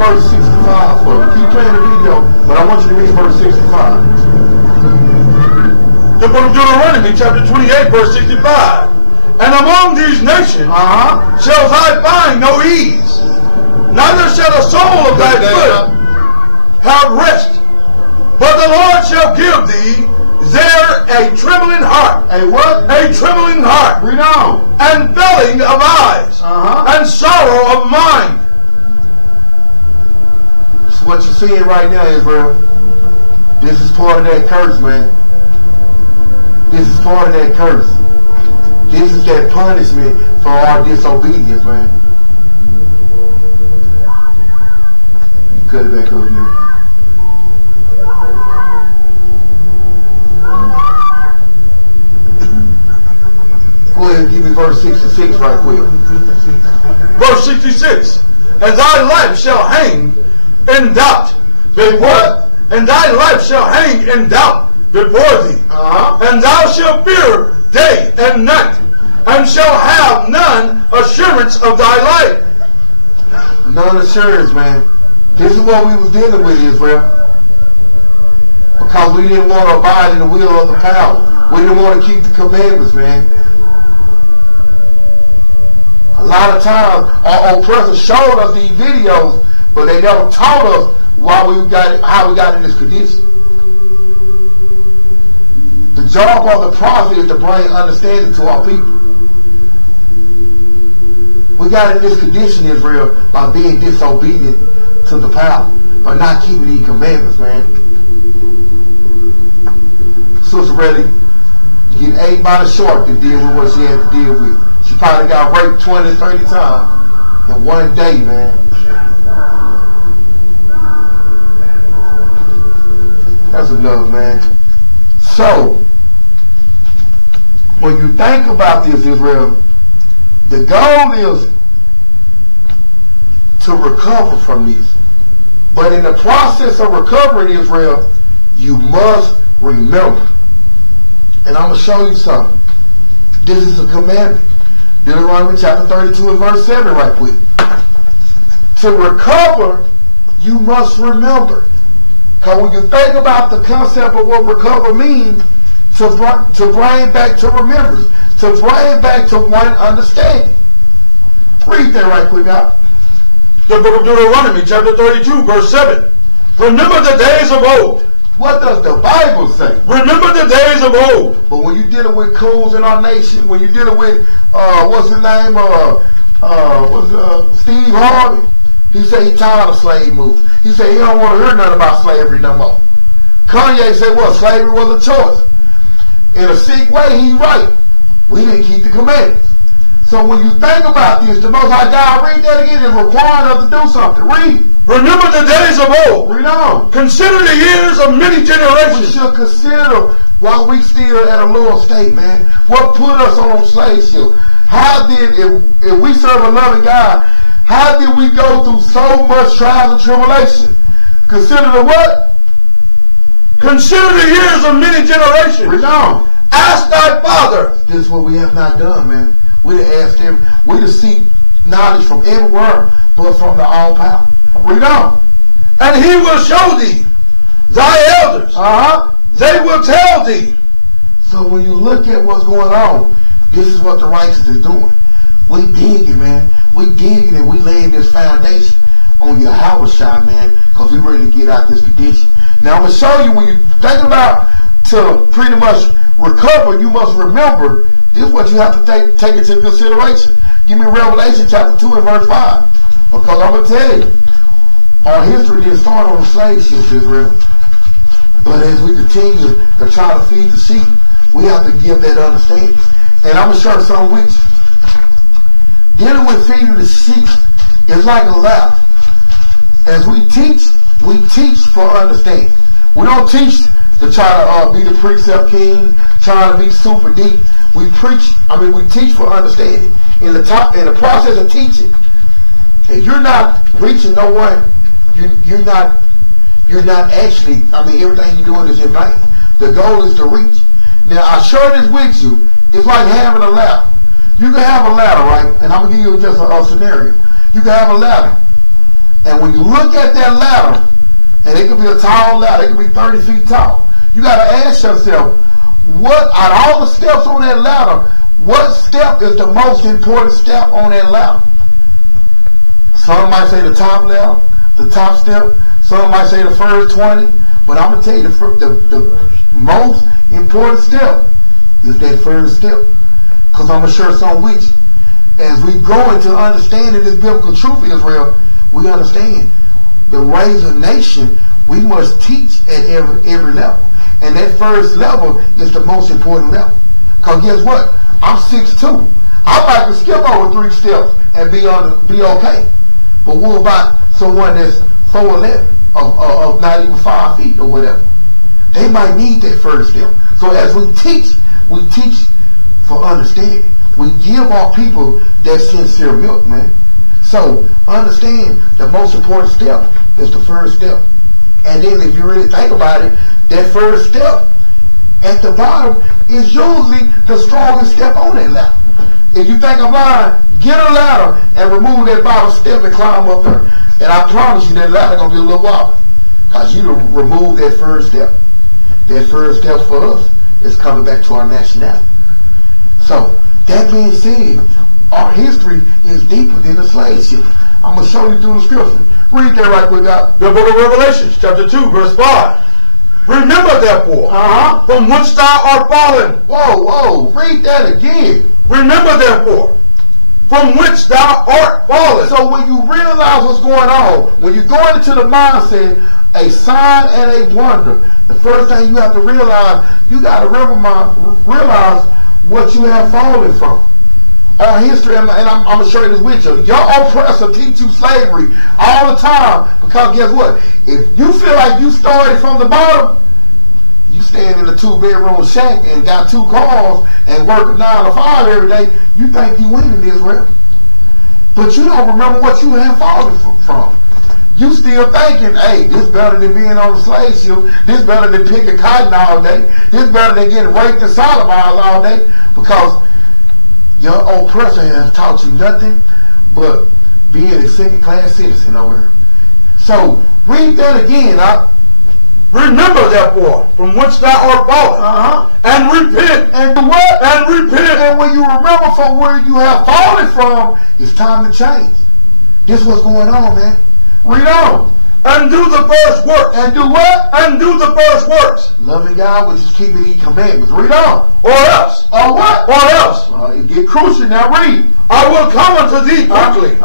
Verse 65 for me. Keep playing the video, but I want you to read verse 65. The book of Deuteronomy, chapter 28, verse 65. And among these nations shall thy find no ease, neither shall the sole of thy foot have rest. But the Lord shall give thee there a trembling heart. A what? A trembling heart. Read on. And failing of eyes. And sorrow of mind. What you're seeing right now, Israel, this is part of that curse, man. This is part of that curse. This is that punishment for our disobedience, man. You cut it back up, man. Go ahead and give me verse 66 right quick. Verse 66. And thy life shall hang in doubt. And thy life shall hang in doubt before thee. And thou shalt fear day and night, and shalt have none assurance of thy life. None assurance, man. This is what we was dealing with, Israel. Because we didn't want to abide in the will of the power. We didn't want to keep the commandments, man. A lot of times, our oppressors showed us these videos, but they never taught us how we got in this condition. The job of the prophet is to bring understanding to our people. We got in this condition, Israel, by being disobedient to the power, by not keeping these commandments, man. Sister Reddy get ate by the shark to deal with what she had to deal with. She probably got raped 20, 30 times in one day, man. That's enough, man. So, when you think about this, Israel, the goal is to recover from this. But in the process of recovering, Israel, you must remember. And I'm going to show you something. This is a commandment. Deuteronomy chapter 32 and verse 7 right quick. To recover, you must remember. Because when you think about the concept of what recover means, to bring back to remembrance, to bring back to one understanding. Read that right quick out. The book of Deuteronomy chapter 32 verse 7. Remember the days of old. What does the Bible say? Remember the days of old. But when you're dealing with coons in our nation, when you're dealing with, what's his name, Steve Harvey, he said he tired of slave moves. He said he don't want to hear nothing about slavery no more. Kanye said, what, slavery was a choice. In a sick way, he's right. We didn't keep the commandments. So when you think about this, the Most High God, read that again, is requiring us to do something. Read. Remember the days of old. Read on. Consider the years of many generations. We should consider while we still at a lower state, man. What put us on slave ship? How did, if we serve a loving God, how did we go through so much trials and tribulation? Consider the what? Consider the years of many generations. Read on. Ask thy father. This is what we have not done, man. We done asked him. We done seek knowledge from everywhere, but from the all power. Read on. And he will show thee thy elders. They will tell thee. So when you look at what's going on, this is what the righteous is doing. We digging, man. We digging and we laying this foundation on your house shot, man, because we ready to get out this condition. Now I'm going to show you when you're thinking about to pretty much recover, you must remember this is what you have to take into consideration. Give me Revelation chapter 2 and verse 5. Because I'm going to tell you, our history didn't start on the slave ships, Israel. But as we continue to try to feed the sheep, we have to give that understanding. And I'm going to share something with you. Dealing with feeding the sheep is like a ladder. As we teach for understanding. We don't teach to try to be the precept king, trying to be super deep. We teach for understanding. In the process of teaching, if you're not reaching no one, you're not actually, everything you're doing is in vain. The goal is to reach. Now, I share this with you. It's like having a ladder. You can have a ladder, right? And I'm going to give you just a scenario. You can have a ladder. And when you look at that ladder, and it could be a tall ladder, it could be 30 feet tall, you got to ask yourself, what, out of all the steps on that ladder, what step is the most important step on that ladder? Some might say the top level, the top step. Some might say the first 20. But I'm going to tell you, the most important step is that first step. Because I'm going to share something with you. As we grow into understanding this biblical truth, Israel, we understand the raise a nation, we must teach at every level. And that first level is the most important level. Because guess what? I'm 6'2". I might can skip over 3 steps and be okay. But what about someone that's 4'11", of not even 5 feet or whatever? They might need that first step. So as we teach for understanding. We give our people that sincere milk, man. So understand the most important step is the first step. And then if you really think about it, that first step at the bottom is usually the strongest step on that ladder. If you think I'm lying, get a ladder and remove that bottom step and climb up there. And I promise you that ladder gonna be a little wobbly. Because you done remove that first step. That first step for us is coming back to our nationality. So, that being said, our history is deeper than the slave ship. I'm going to show you through the scripture. Read that right quick out. The book of Revelation, chapter 2, verse 5. Remember therefore, from whence thou art fallen. Whoa, read that again. Remember therefore, from whence thou art fallen. So when you realize what's going on, when you go into the mindset, a sign and a wonder, the first thing you have to realize, you got to realize what you have fallen from. Our history, and I'm going to share this with you. Your oppressor teach you slavery all the time, because guess what? If you feel like you started from the bottom, you stand in a 2-bedroom shack and got 2 cars and work 9 to 5 every day, you think you win in Israel. But you don't remember what you have fallen from. You still thinking, hey, this better than being on the slave ship. This better than picking cotton all day. This better than getting raped and sodomized all day. Because your oppressor has taught you nothing but being a second-class citizen over here. So, read that again. Remember, therefore, from whence thou art fallen, and repent. And do what? And repent. And when you remember from where you have fallen from, it's time to change. This is what's going on, man. Read on. And do the first works. And do what? And do the first works. Loving God, which is keeping His commandments. Read on. Or else. Or what? Or else. It get crucial. Now read. I will come unto thee quickly.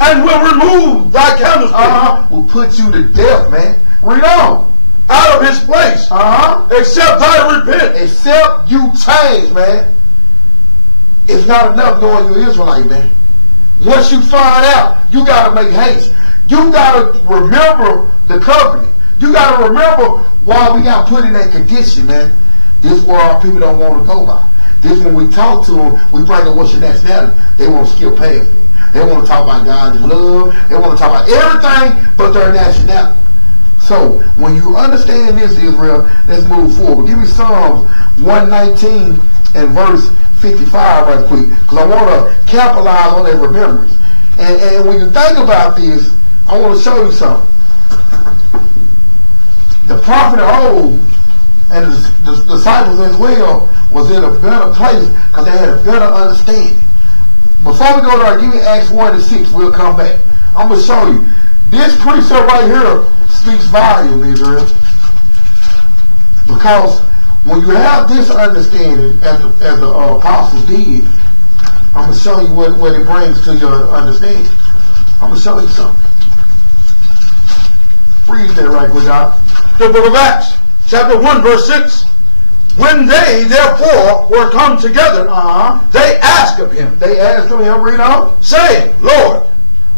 And will remove thy candlestick. Will put you to death, man. Read on. Out of his place. Except I repent. Except you change, man. It's not enough knowing you're Israelite, man. Once you find out, you got to make haste. You got to remember the covenant. You got to remember why we got put in that condition, man. This is where our people don't want to go by. This when we talk to them, we bring up what's your nationality. They want to skip past it. They want to talk about God and love. They want to talk about everything but their nationality. So, when you understand this, Israel, let's move forward. Give me Psalms 119 and verse 55 right quick, because I want to capitalize on that remembrance. And when you think about this, I want to show you something. The prophet of old and the disciples as well was in a better place because they had a better understanding. Before we go there, give me Acts 1 and 6. We'll come back. I'm going to show you. This precept right here speaks volume, Israel. Because when you have this understanding, as the apostles did, I'm going to show you what it brings to your understanding. I'm going to show you something. Read that right quick out. The book of Acts, chapter 1, verse 6. When they, therefore, were come together, they asked of him. They asked of him, read on, saying, Lord,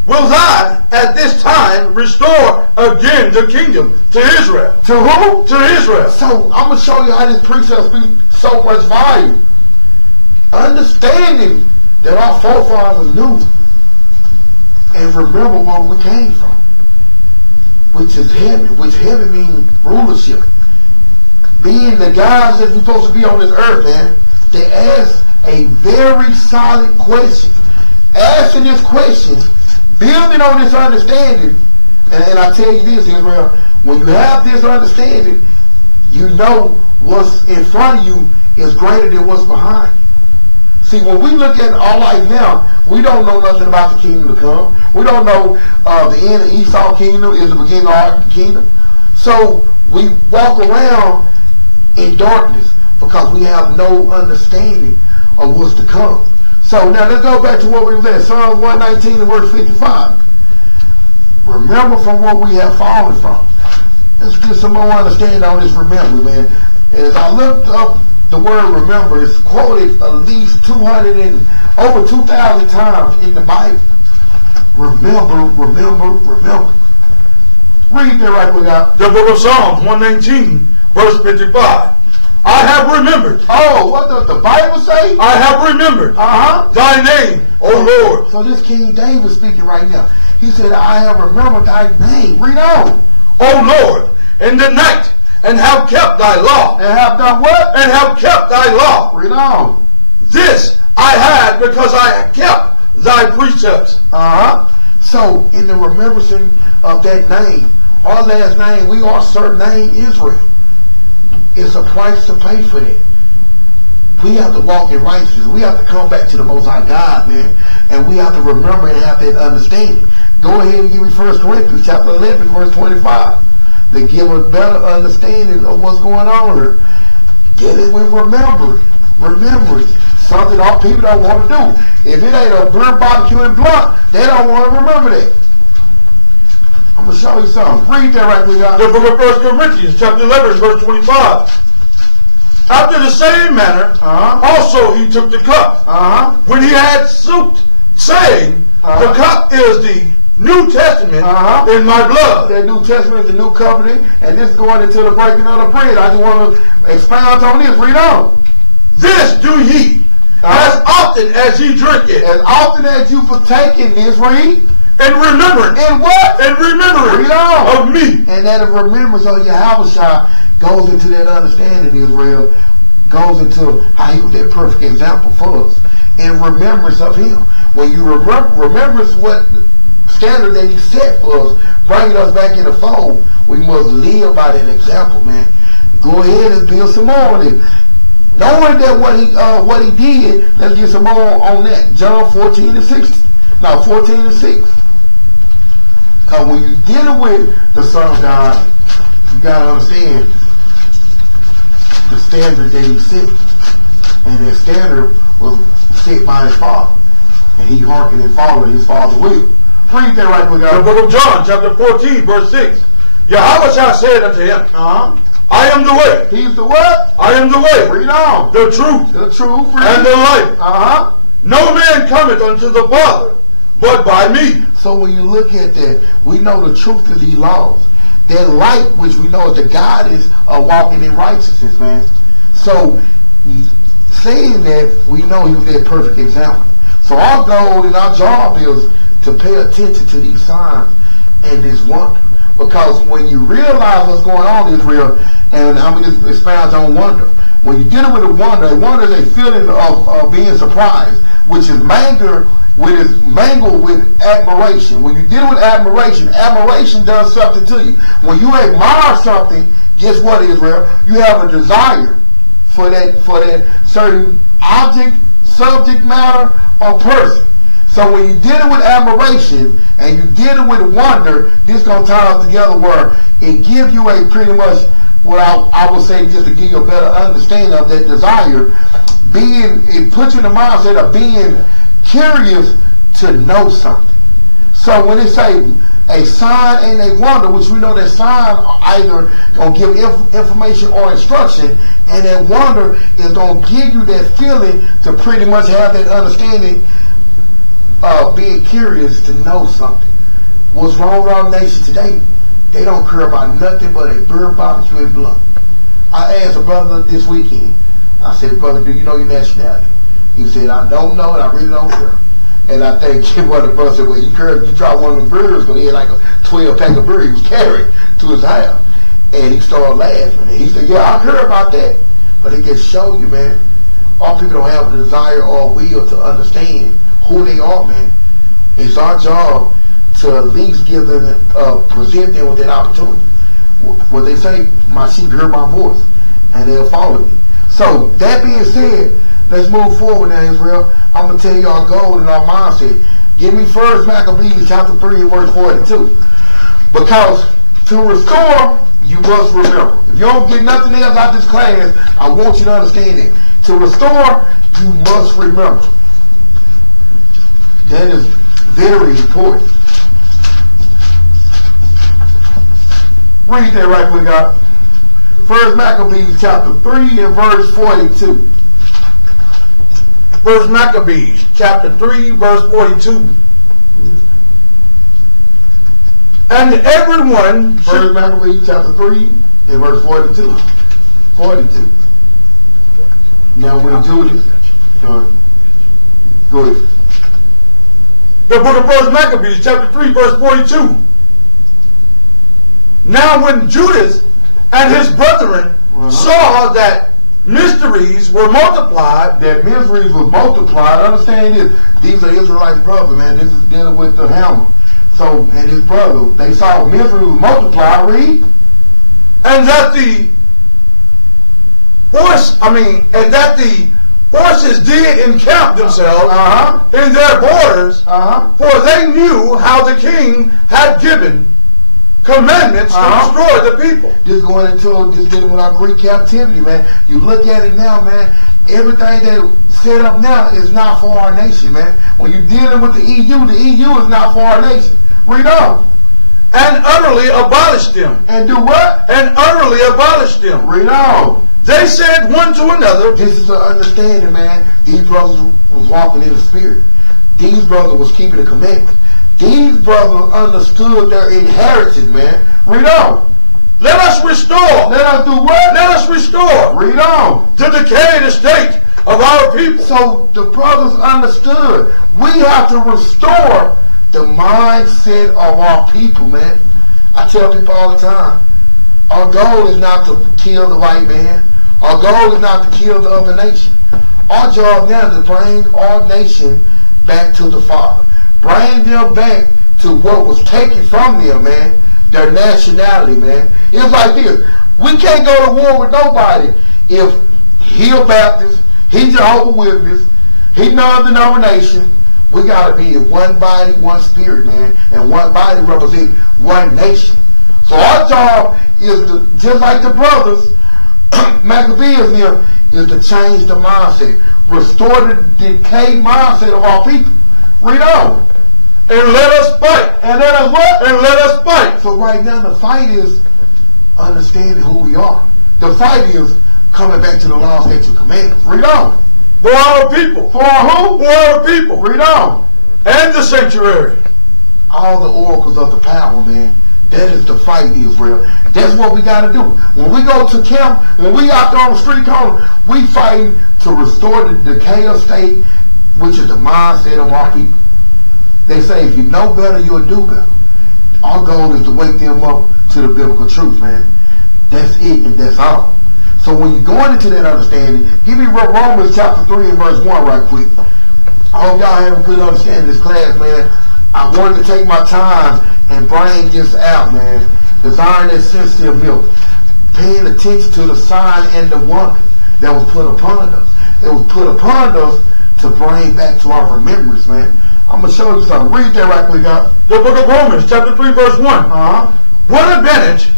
will thou at this time restore again the kingdom to Israel? To who? To Israel. So, I'm going to show you how this precept speaks so much volume. Understanding that our forefathers knew and remember where we came from, which is heaven, which heaven means rulership. Being the guys that we're supposed to be on this earth, man, they ask a very solid question. Asking this question, building on this understanding, and I tell you this, Israel, when you have this understanding, you know what's in front of you is greater than what's behind you. See, when we look at our life now, we don't know nothing about the kingdom to come. We don't know the end of Esau's kingdom is the beginning of our kingdom. So we walk around in darkness because we have no understanding of what's to come. So now let's go back to what we was at. Psalms 119 and verse 55. Remember from what we have fallen from. Let's get some more understanding on this remember, man. As I looked up the word remember, it's quoted at least over 2,000 times in the Bible. Remember, remember, remember. Read that right quick out. The book of Psalms 119, verse 55. I have remembered. Oh, what does the Bible say? I have remembered thy name, O Lord. So this King David speaking right now. He said, I have remembered thy name. Read on. O Lord, in the night and have kept thy law. And have done what? And have kept thy law. Read on. This I had because I had kept thy precepts. So, in the remembrance of that name, our last name, we are surnamed Israel. It's a price to pay for that. We have to walk in righteousness. We have to come back to the Most High God, man. And we have to remember and have that understanding. Go ahead and give me 1 Corinthians chapter 11, verse 25. To give a better understanding of what's going on here. Get it with remembrance. Something all people don't want to do. If it ain't a beer barbecue and blunt, they don't want to remember that. I'm going to show you something. Read that right quick, guys. The book of 1 Corinthians chapter 11, verse 25. After the same manner, also he took the cup. When he had supped, saying, the cup is the New Testament in my blood. That New Testament is the new covenant, and this is going into the breaking of the bread. I just want to expound on this. Read on. This do ye, as often as ye drink it. As often as you partake in this, read. In remembrance. In what? In remembrance read on. Of me. And that in remembrance of Yahushua goes into that understanding, Israel, goes into how he was that perfect example for us. In remembrance of him. When you remembrance what standard that he set for us, bringing us back in the fold, we must live by that example, man. Go ahead and build some more on it. Knowing that what he did, let's get some more on that. John 14 and 6. No, 14 and 6. Because when you're dealing with the Son of God, you got to understand the standard that he set. And that standard was set by his Father. And he hearkened and followed his Father's will. Read that right quick, guys. The book of John, chapter 14, verse 6. Yahushua said unto him, I am the way. He's the what? I am the way. Read on. The truth. The truth. Read. And the life. No man cometh unto the Father, but by me. So when you look at that, we know the truth of these laws. That light, which we know is the guidance of walking in righteousness, man. So, saying that, we know he was that perfect example. So our goal and our job is to pay attention to these signs and this wonder. Because when you realize what's going on, Israel, and I'm going to expound on wonder. When you're dealing with a wonder is a feeling of being surprised, which is mangled with admiration. When you're dealing with admiration, admiration does something to you. When you admire something, guess what, Israel? You have a desire for that certain object, subject matter, or person. So when you're dealing with admiration and you're dealing with wonder, this going to tie us together where it gives you a pretty much, what I would say, just to give you a better understanding of that desire, it puts you in the mindset of being curious to know something. So when they say a sign and a wonder, which we know that sign either going to give information or instruction, and that wonder is going to give you that feeling to pretty much have that understanding of being curious to know something. What's wrong with our nation today? They don't care about nothing but a beer, barbecue, and blunt. I asked a brother this weekend, I said, brother, do you know your nationality? He said, I don't know and I really don't care. And I think one of the brothers said, well, you tried one of them beers, because he had like a 12-pack of beer he was carrying to his house. And he started laughing. And he said, yeah, I care about that. But it just shows you, man, all people don't have the desire or will to understand who they are, man. It's our job to at least give them, present them with that opportunity. What they say, my sheep hear my voice, and they'll follow me. So, that being said, let's move forward now, Israel. I'm going to tell you our goal and our mindset. Give me 1 Maccabees chapter 3 and verse 42. Because to restore, you must remember. If you don't get nothing else out of this class, I want you to understand it. To restore, you must remember. That is very important. Read that right quick, God. 1 Maccabees chapter 3 and verse 42. 1 Maccabees chapter 3 verse 42. And everyone... 1 Maccabees chapter 3 and verse 42. 42. Now when Judas... Go ahead. The book of 1 Maccabees chapter 3 verse 42. Now when Judas And his brethren saw that mysteries were multiplied. That miseries was multiplied. Understand this. These are Israelites' brothers, man. This is dealing with the hammer. So, and his brother, they saw misery was multiplied. Read. And that the forces did encamp themselves in their borders, for they knew how the king had given commandments to destroy the people. Just going into just dealing with our Greek captivity, man. You look at it now, man. Everything that set up now is not for our nation, man. When you're dealing with the EU is not for our nation. Read on. And utterly abolished them. And do what? And utterly abolished them. Read on. They said one to another. This is an understanding, man. These brothers was walking in the spirit. These brothers was keeping the commandments. These brothers understood their inheritance, man. Read on. Let us restore. Let us do what? Let us restore. Read on. The decayed estate of our people. So the brothers understood. We have to restore the mindset of our people, man. I tell people all the time, our goal is not to kill the white man. Our goal is not to kill the other nation. Our job now is to bring our nation back to the Father. Bring them back to what was taken from them, man. Their nationality, man. It's like this. We can't go to war with nobody if he a Baptist, he Jehovah's Witness, he non-denomination. We got to be in one body, one spirit, man. And one body represent one nation. So our job is to, just like the brothers, Maccabees here, is to change the mindset. Restore the decayed mindset of our people. Read on. And let us fight. And let us what? And let us fight. So right now the fight is understanding who we are. The fight is coming back to the laws, statutes, and commandments. Read on. For our people. For who? For our people. Read on. And the sanctuary. All the oracles of the power, man. That is the fight, Israel. That's what we got to do. When we go to camp, when we out there on the street corner, we fighting to restore the decayed state, which is the mindset of our people. They say if you know better, you'll do better. Our goal is to wake them up to the biblical truth, man. That's it and that's all. So when you're going into that understanding, give me Romans chapter 3 and verse 1 right quick. I hope y'all have a good understanding of this class, man. I wanted to take my time and bring this out, man. Desiring that sincere milk. Paying attention to the sign and the wonder that was put upon us. It was put upon us to bring back to our remembrance, man. I'm going to show you something. Read that right quick, guys. The book of Romans, chapter 3, verse 1. What advantage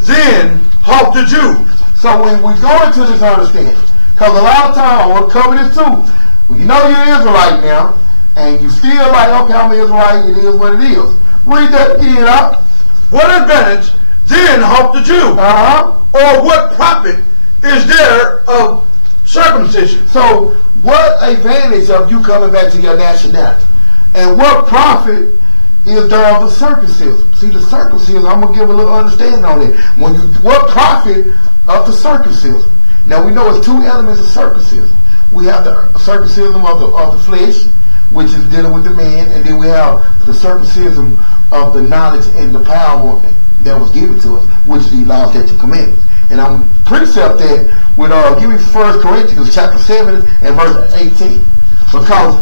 then hath the Jew? So when we go into this understanding, because a lot of times, I want to cover this too. When you know you're Israelite now, and you still like, okay, I'm an Israelite, it is what it is. Read that again, out. What advantage then hath the Jew? Or what profit is there of circumcision? So what advantage of you coming back to your nationality? And what profit is there of the circumcision? See, the circumcision, I'm going to give a little understanding on it. What profit of the circumcision? Now we know it's two elements of circumcision. We have the circumcision of the flesh, which is dealing with the man, and then we have the circumcision of the knowledge and the power that was given to us, which is the laws, statutes, and commandments. And I'm precept that with give me 1 Corinthians chapter 7 and verse 18. Because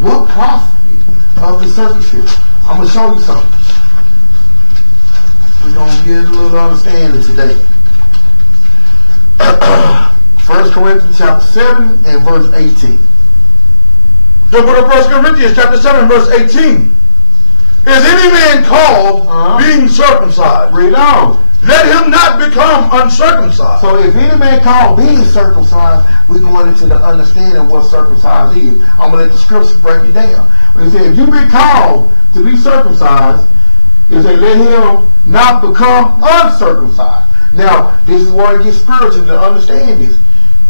what profit of the circumcision? I'm going to show you something. We're going to get a little understanding today. 1 Corinthians chapter 7 and verse 18. The book of 1 Corinthians chapter 7 verse 18. Is any man called being circumcised? Read on. Let him not become uncircumcised. So if any man called being circumcised, we're going into the understanding of what circumcised is. I'm going to let the scripture break it down. It says, if you be called to be circumcised, it says, let him not become uncircumcised. Now, this is where it gets spiritual to understand this.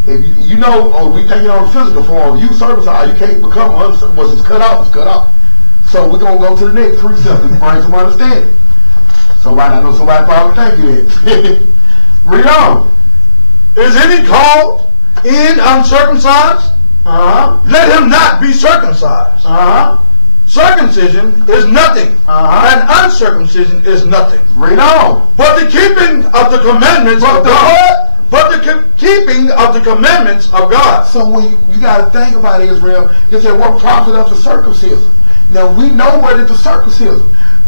If you know, we take it on the physical form. You circumcised, you can't become uncircumcised. Once it's cut off, it's cut off. So we're going to go to the next precept and bring some understanding. Somebody, I know somebody probably thank you that. Read on. Is any called in uncircumcised? Let him not be circumcised. circumcision is nothing, and uncircumcision is nothing. Read on. But the keeping of the commandments of God. But the keeping of the commandments of God. So when you got to think about Israel, it said, what profit of the circumcision? Now we know what is the circumcision.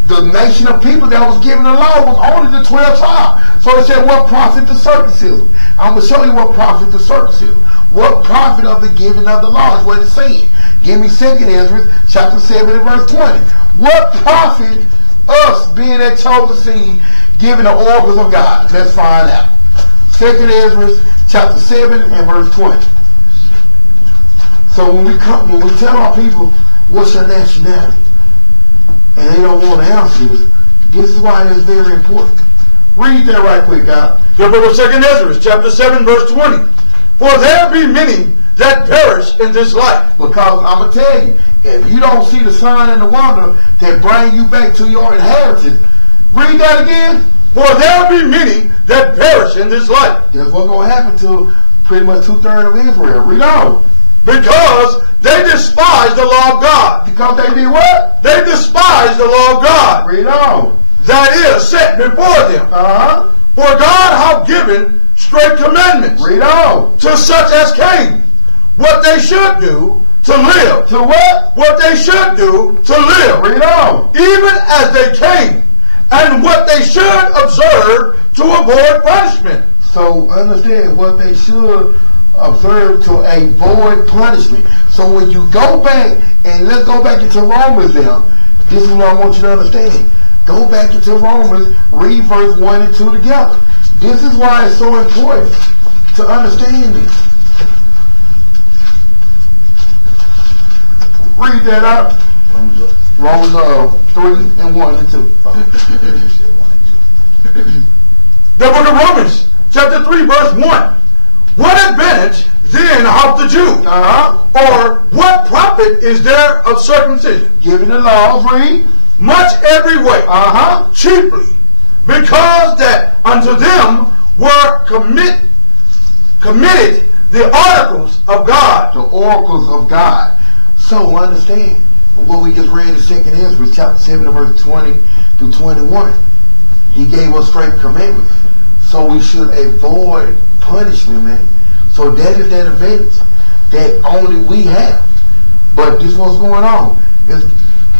The nation of people that was given the law was only the 12 tribes. So it said, what profit the circumcision? I'm going to show you what profit the circumcision. What profit of the giving of the law is what it's saying. Give me 2 Ezra chapter 7 and verse 20. What profit us being that chosen seed giving the oracles of God? Let's find out. 2 Ezra chapter 7 and verse 20. So when we tell our people, what's your nationality? And they don't want to answer this is why it's very important. Read that right quick, God. The book of 2 Ezra chapter 7 verse 20. For there be many that perish in this life. Because I'm going to tell you, if you don't see the sign and the wonder that bring you back to your inheritance, read that again. For there be many that perish in this life. That's what's going to happen to pretty much 2/3 of Israel. Read on. Because they despise the law of God. Because they did what? They despise the law of God. Read on. That is set before them. For God hath given straight commandments. Read on. To such as came. What they should do to live. To what? What they should do to live. Read on. Even as they came. And what they should observe to avoid punishment. So understand what they should observe to avoid punishment. So when you go back, and let's go back into Romans now. This is what I want you to understand. Go back into Romans, read verse 1 and 2 together. This is why it's so important to understand this. Read that out. Romans 3 and 1 and 2. The book of Romans, chapter 3, verse 1. What advantage then hath the Jew? Or what profit is there of circumcision? Giving the laws, read. Much every way. Chiefly. Because that unto them were committed the articles of God. The oracles of God. So understand what we just read in 2 Ezra chapter 7 verse 20 through 21. He gave us straight commandments. So we should avoid punishment, man. So that is that advantage that only we have. But this is what's going on. It's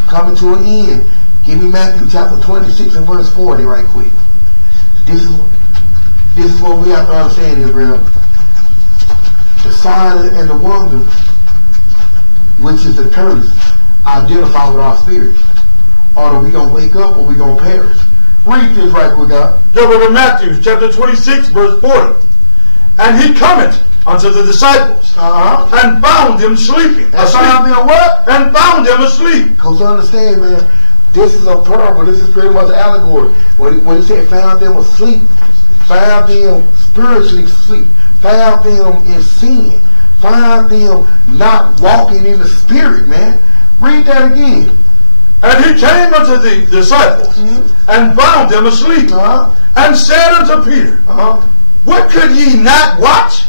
coming to an end. Give me Matthew chapter 26 and verse 40 right quick. This is what we have to understand, Israel. The sign and the wonder, which is the curse, identify with our spirit. Or are we going to wake up or we going to perish? Read this right quick, God. The book of Matthew, chapter 26, verse 40. And he cometh unto the disciples, and found them sleeping. And found them what? And found them asleep. Because understand, man, this is a parable. This is pretty much allegory. When he said found them asleep, found them spiritually asleep, found them in sin, found them not walking in the spirit, man. Read that again. And he came unto the disciples, and found them asleep, and said unto Peter, what could ye not watch?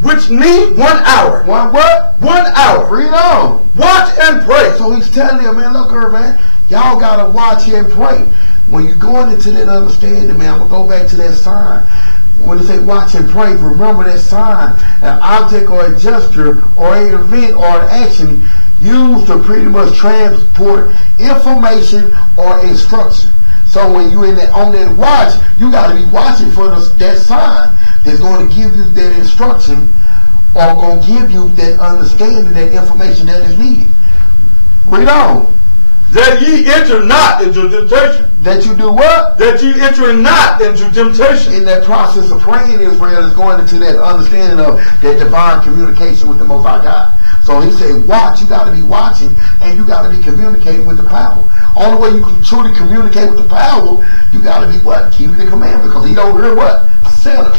Which need 1 hour. One what? 1 hour. Read on. Watch and pray. So he's telling them, man, look here, man. Y'all got to watch and pray. When you're going into that understanding, man, I'm going to go back to that sign. When they say watch and pray, remember that sign, an object or a gesture or an event or an action used to pretty much transport information or instruction. So when you're on that watch, you got to be watching for that sign that's going to give you that instruction or going to give you that understanding, that information that is needed. Read on. That ye enter not into temptation. That you do what? That ye enter not into temptation. In that process of praying, Israel is going into that understanding of that divine communication with the Most High God. So he said, watch. You got to be watching, and you got to be communicating with the power. Only way you can truly communicate with the power, you got to be what? Keeping the commandments, because he don't hear what? Sinners.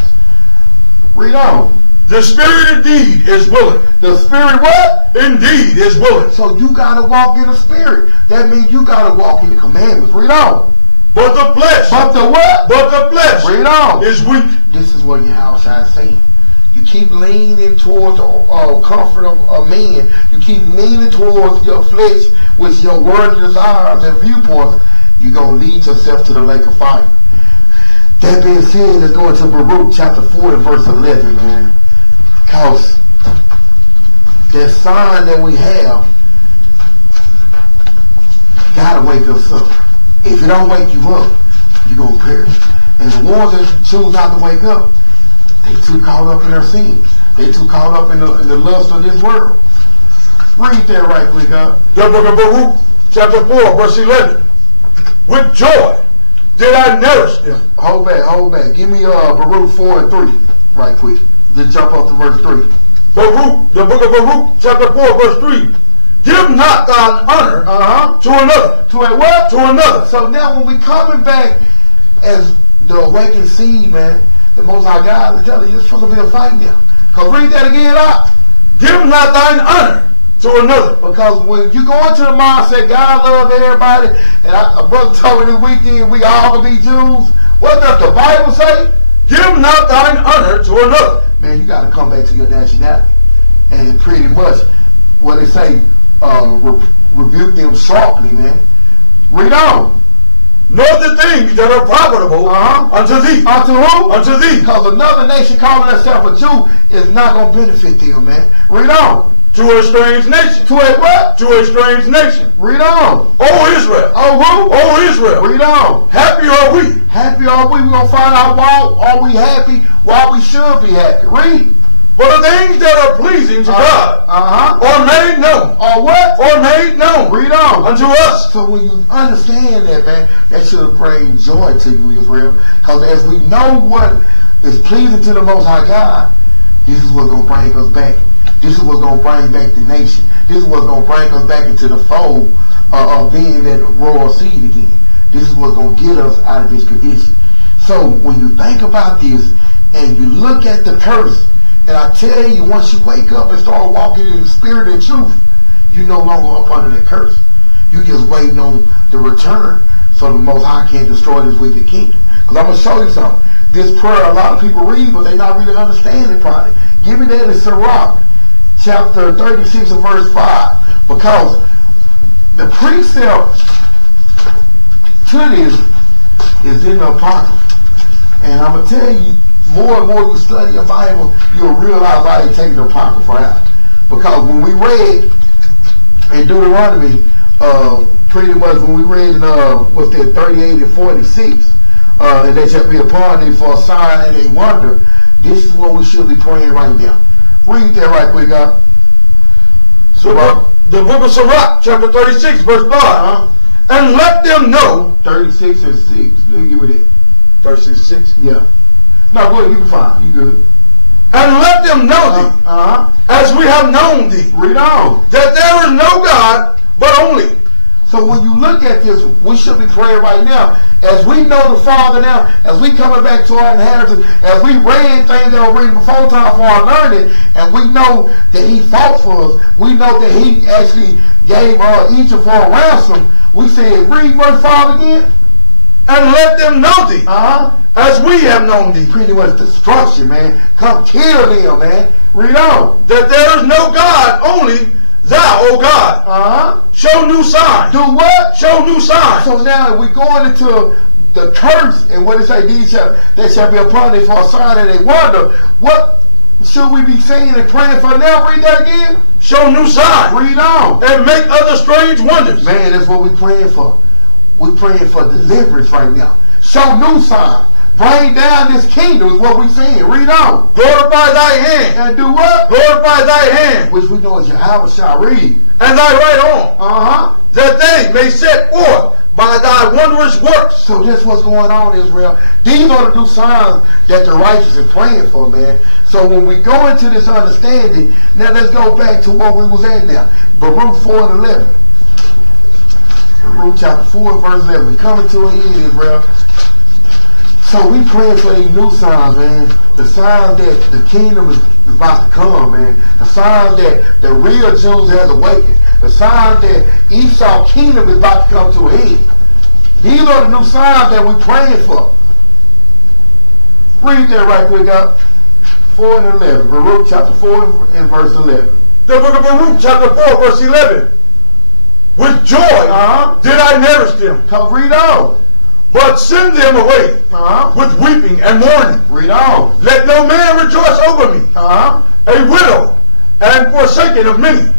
Read on. The spirit indeed is willing. The spirit what? Indeed is willing. So you got to walk in the spirit. That means you got to walk in the commandments. Read on. But the flesh. But the what? But the flesh. Read on. Is weak. This is what Yahushua is saying. You keep leaning towards the comfort of men. You keep leaning towards your flesh with your worldly desires and viewpoints. You're going to lead yourself to the lake of fire. That being said, let's go into Baruch chapter 4 and verse 11, man. Because that sign that we have got to wake us up. If it don't wake you up, you're going to perish. And the ones that choose not to wake up, they too caught up in their sin. They too caught up in the lust of this world. Read that right quick, God. The book of Baruch, chapter 4, verse 11. With joy did I nourish them. Hold back. Give me Baruch 4 and 3 right quick. Then jump up to verse 3. Baruch, the book of Baruch, chapter 4, verse 3. Give not thine honor to another. To a what? To another. So now when we coming back as the awakened seed, man, the Most High God is telling you it's supposed to be a fight now. Because read that again out. Give not thine honor to another. Because when you go into the mindset, God loves everybody, and a brother told me this weekend we all gonna be Jews. What does the Bible say? Give not thine honor to another. Man, you got to come back to your nationality. And pretty much what they say, rebuke them sharply, man. Read on. Know the things that are profitable unto thee. Unto who? Unto thee. Because another nation calling herself a Jew is not going to benefit them, man. Read on. To a strange nation. To a what? To a strange nation. Read on. O Israel. Oh who? O Israel. Read on. Happy are we. Happy are we. We're going to find out why are we happy, why we should be happy. Read. For the things that are pleasing to God are made known. Or what? Or made known. Read on. Unto us. So when you understand that, man, that should bring joy to you, Israel. Because as we know what is pleasing to the Most High God, this is what's going to bring us back. This is what's going to bring back the nation. This is what's going to bring us back into the fold of being that royal seed again. This is what's going to get us out of this condition. So when you think about this and you look at the curse, and I tell you, once you wake up and start walking in the spirit and truth, you're no longer up under that curse. You just waiting on the return so the Most High can't destroy this wicked kingdom. Because I'm going to show you something. This prayer, a lot of people read, but they not really understanding probably. Give me that in Sirach, chapter 36 and verse 5. Because the precept to this is in the Apocrypha. And I'm going to tell you, more and more you study your Bible, you'll realize why they take the Apocrypha out. Because when we read in Deuteronomy, pretty much when we read in, 38 and 46, and they shall be upon thee for a sign and a wonder, this is what we should be praying right now. Read that right quick, God. So the book of Sirach, chapter 36, verse 5. And let them know. 36 and 6. Let me give it that. 36 and 6? Yeah. No, go ahead, you can find. You good. And let them know thee, as we have known thee. Read on. That there is no God, but only. So when you look at this, we should be praying right now. As we know the Father now, as we coming back to our inheritance, as we read things that were reading before time for our learning, and we know that He fought for us, we know that He actually gave Egypt for a ransom, we said, read verse 5 again. And let them know thee, as we have known thee. Pretty much destruction, man. Come kill them, man. Read on. That there is no God, only thou, O God. Show new signs. Do what? Show new signs. So now we're going into the curse, and what it say, they shall be upon thee for a sign and a wonder. What should we be saying and praying for now? Read that again. Show new signs. Read on. And make other strange wonders. Man, that's what we're praying for. We're praying for deliverance right now. Show new signs. Bring down this kingdom is what we're saying. Read on. Glorify thy hand. And do what? Glorify thy hand. Which we know is Yahweh shall read. And thy right arm. That they may set forth by thy wondrous works. So that's what's going on, Israel. These are the new signs that the righteous are praying for, man. So when we go into this understanding, now let's go back to what we was at now. Baruch 4 and 11. Baruch chapter 4 verse 11. We coming to an end, Israel. So we praying for these new signs, man. The signs that the kingdom is about to come, man. The signs that the real Jews has awakened. The signs that Esau's kingdom is about to come to an end. These are the new signs that we're praying for. Read that right quick, up. 4 and 11. Baruch chapter 4 and verse 11. The book of Baruch chapter 4 verse 11. With joy did I nourish them. Come read on. But send them away with weeping and mourning. Read on. Let no man rejoice over me. A widow and forsaken of many.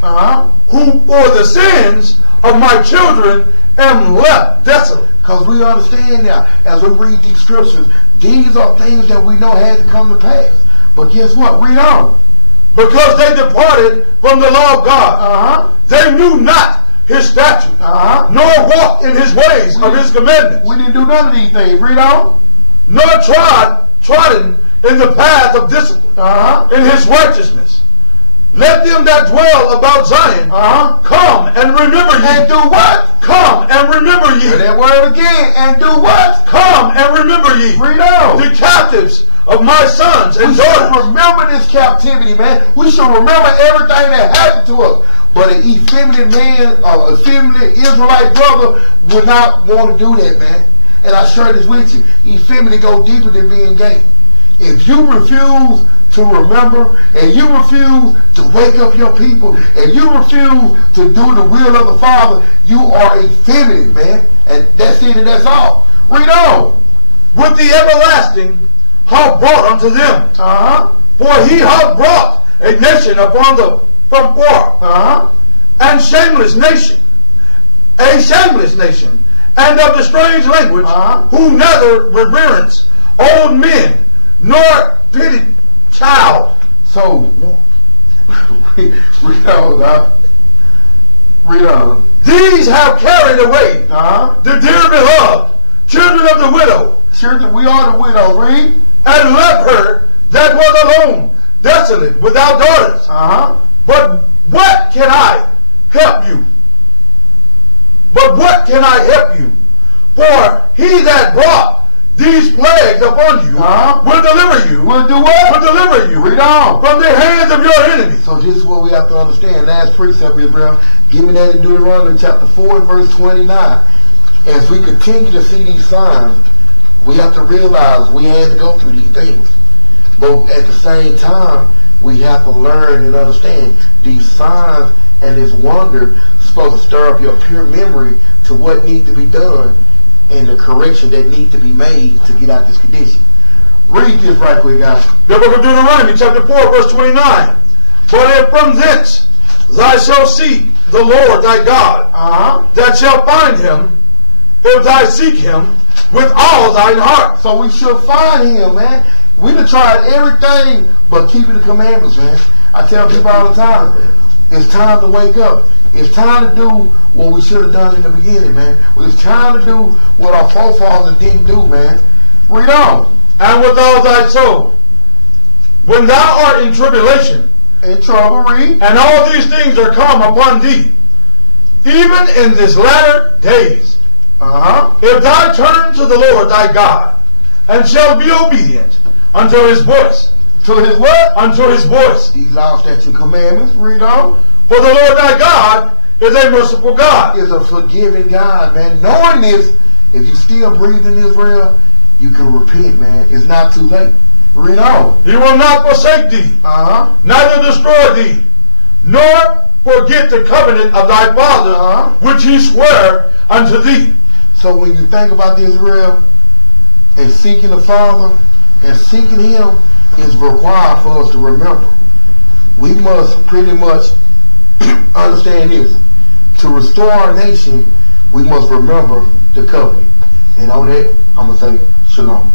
Who for the sins of my children am left desolate. Because we understand now, as we read these scriptures, these are things that we know had to come to pass. But guess what? Read on. Because they departed from the law of God. They knew not his statutes, nor walked in his ways of his commandments. We didn't do none of these things. Read on. Nor trodden in the path of discipline, in his righteousness. Let them that dwell about Zion come and remember ye. And do what? Come and remember ye. Hear that word again. And do what? Come and remember ye. Read on. The captives of my sons and we daughters. should remember this captivity, man. We should remember everything that happened to us. But an effeminate man, or effeminate Israelite brother would not want to do that, man. And I share this with you. Effeminate go deeper than being gay. If you refuse to remember, and you refuse to wake up your people, and you refuse to do the will of the Father, you are effeminate, man. And that's it, and that's all. Read on. With the everlasting hath brought unto them. For he hath brought a nation from far, and shameless nation, a shameless nation, and of the strange language, who neither reverence old men nor pity child. So, read on. Read on. These have carried away the dear beloved children of the widow. Children, we are the widow. Read. And left her that was alone, desolate, without daughters. But what can I help you? But what can I help you? For he that brought these plagues upon you will deliver you. Will do what? Will deliver you. Read on. From the hands of your enemies. So this is what we have to understand. Last precept, Israel. Give me that in Deuteronomy chapter 4 and verse 29. As we continue to see these signs, we have to realize we had to go through these things. But at the same time, we have to learn and understand these signs and this wonder supposed to stir up your pure memory to what needs to be done and the correction that needs to be made to get out this condition. Read this right quick, guys. The book of Deuteronomy chapter 4 verse 29. But if from thence thou shalt seek the Lord thy God, that shalt find him, if thou seek him with all thine heart. So we should find him, man. We done tried everything but keeping the commandments, man. I tell people all the time, it's time to wake up. It's time to do what we should have done in the beginning, man. It's time to do what our forefathers didn't do, man. Read on. And with all thy soul, when thou art in tribulation, in trouble, read. And all these things are come upon thee, even in this latter days, if thou turn to the Lord thy God, and shall be obedient unto his voice. To his what? Unto his voice. These laws, statutes, and commandments. Read on. For the Lord thy God is a merciful God. Is a forgiving God, man. Knowing this, if you still breathe in Israel, you can repent, man. It's not too late. Read on. He will not forsake thee, neither destroy thee, nor forget the covenant of thy fathers, which he sware unto thee. So when you think about Israel and seeking the Father and seeking him, is required for us to remember. We must pretty much understand this. To restore our nation, we must remember the covenant. And on that, I'm going to say shalom.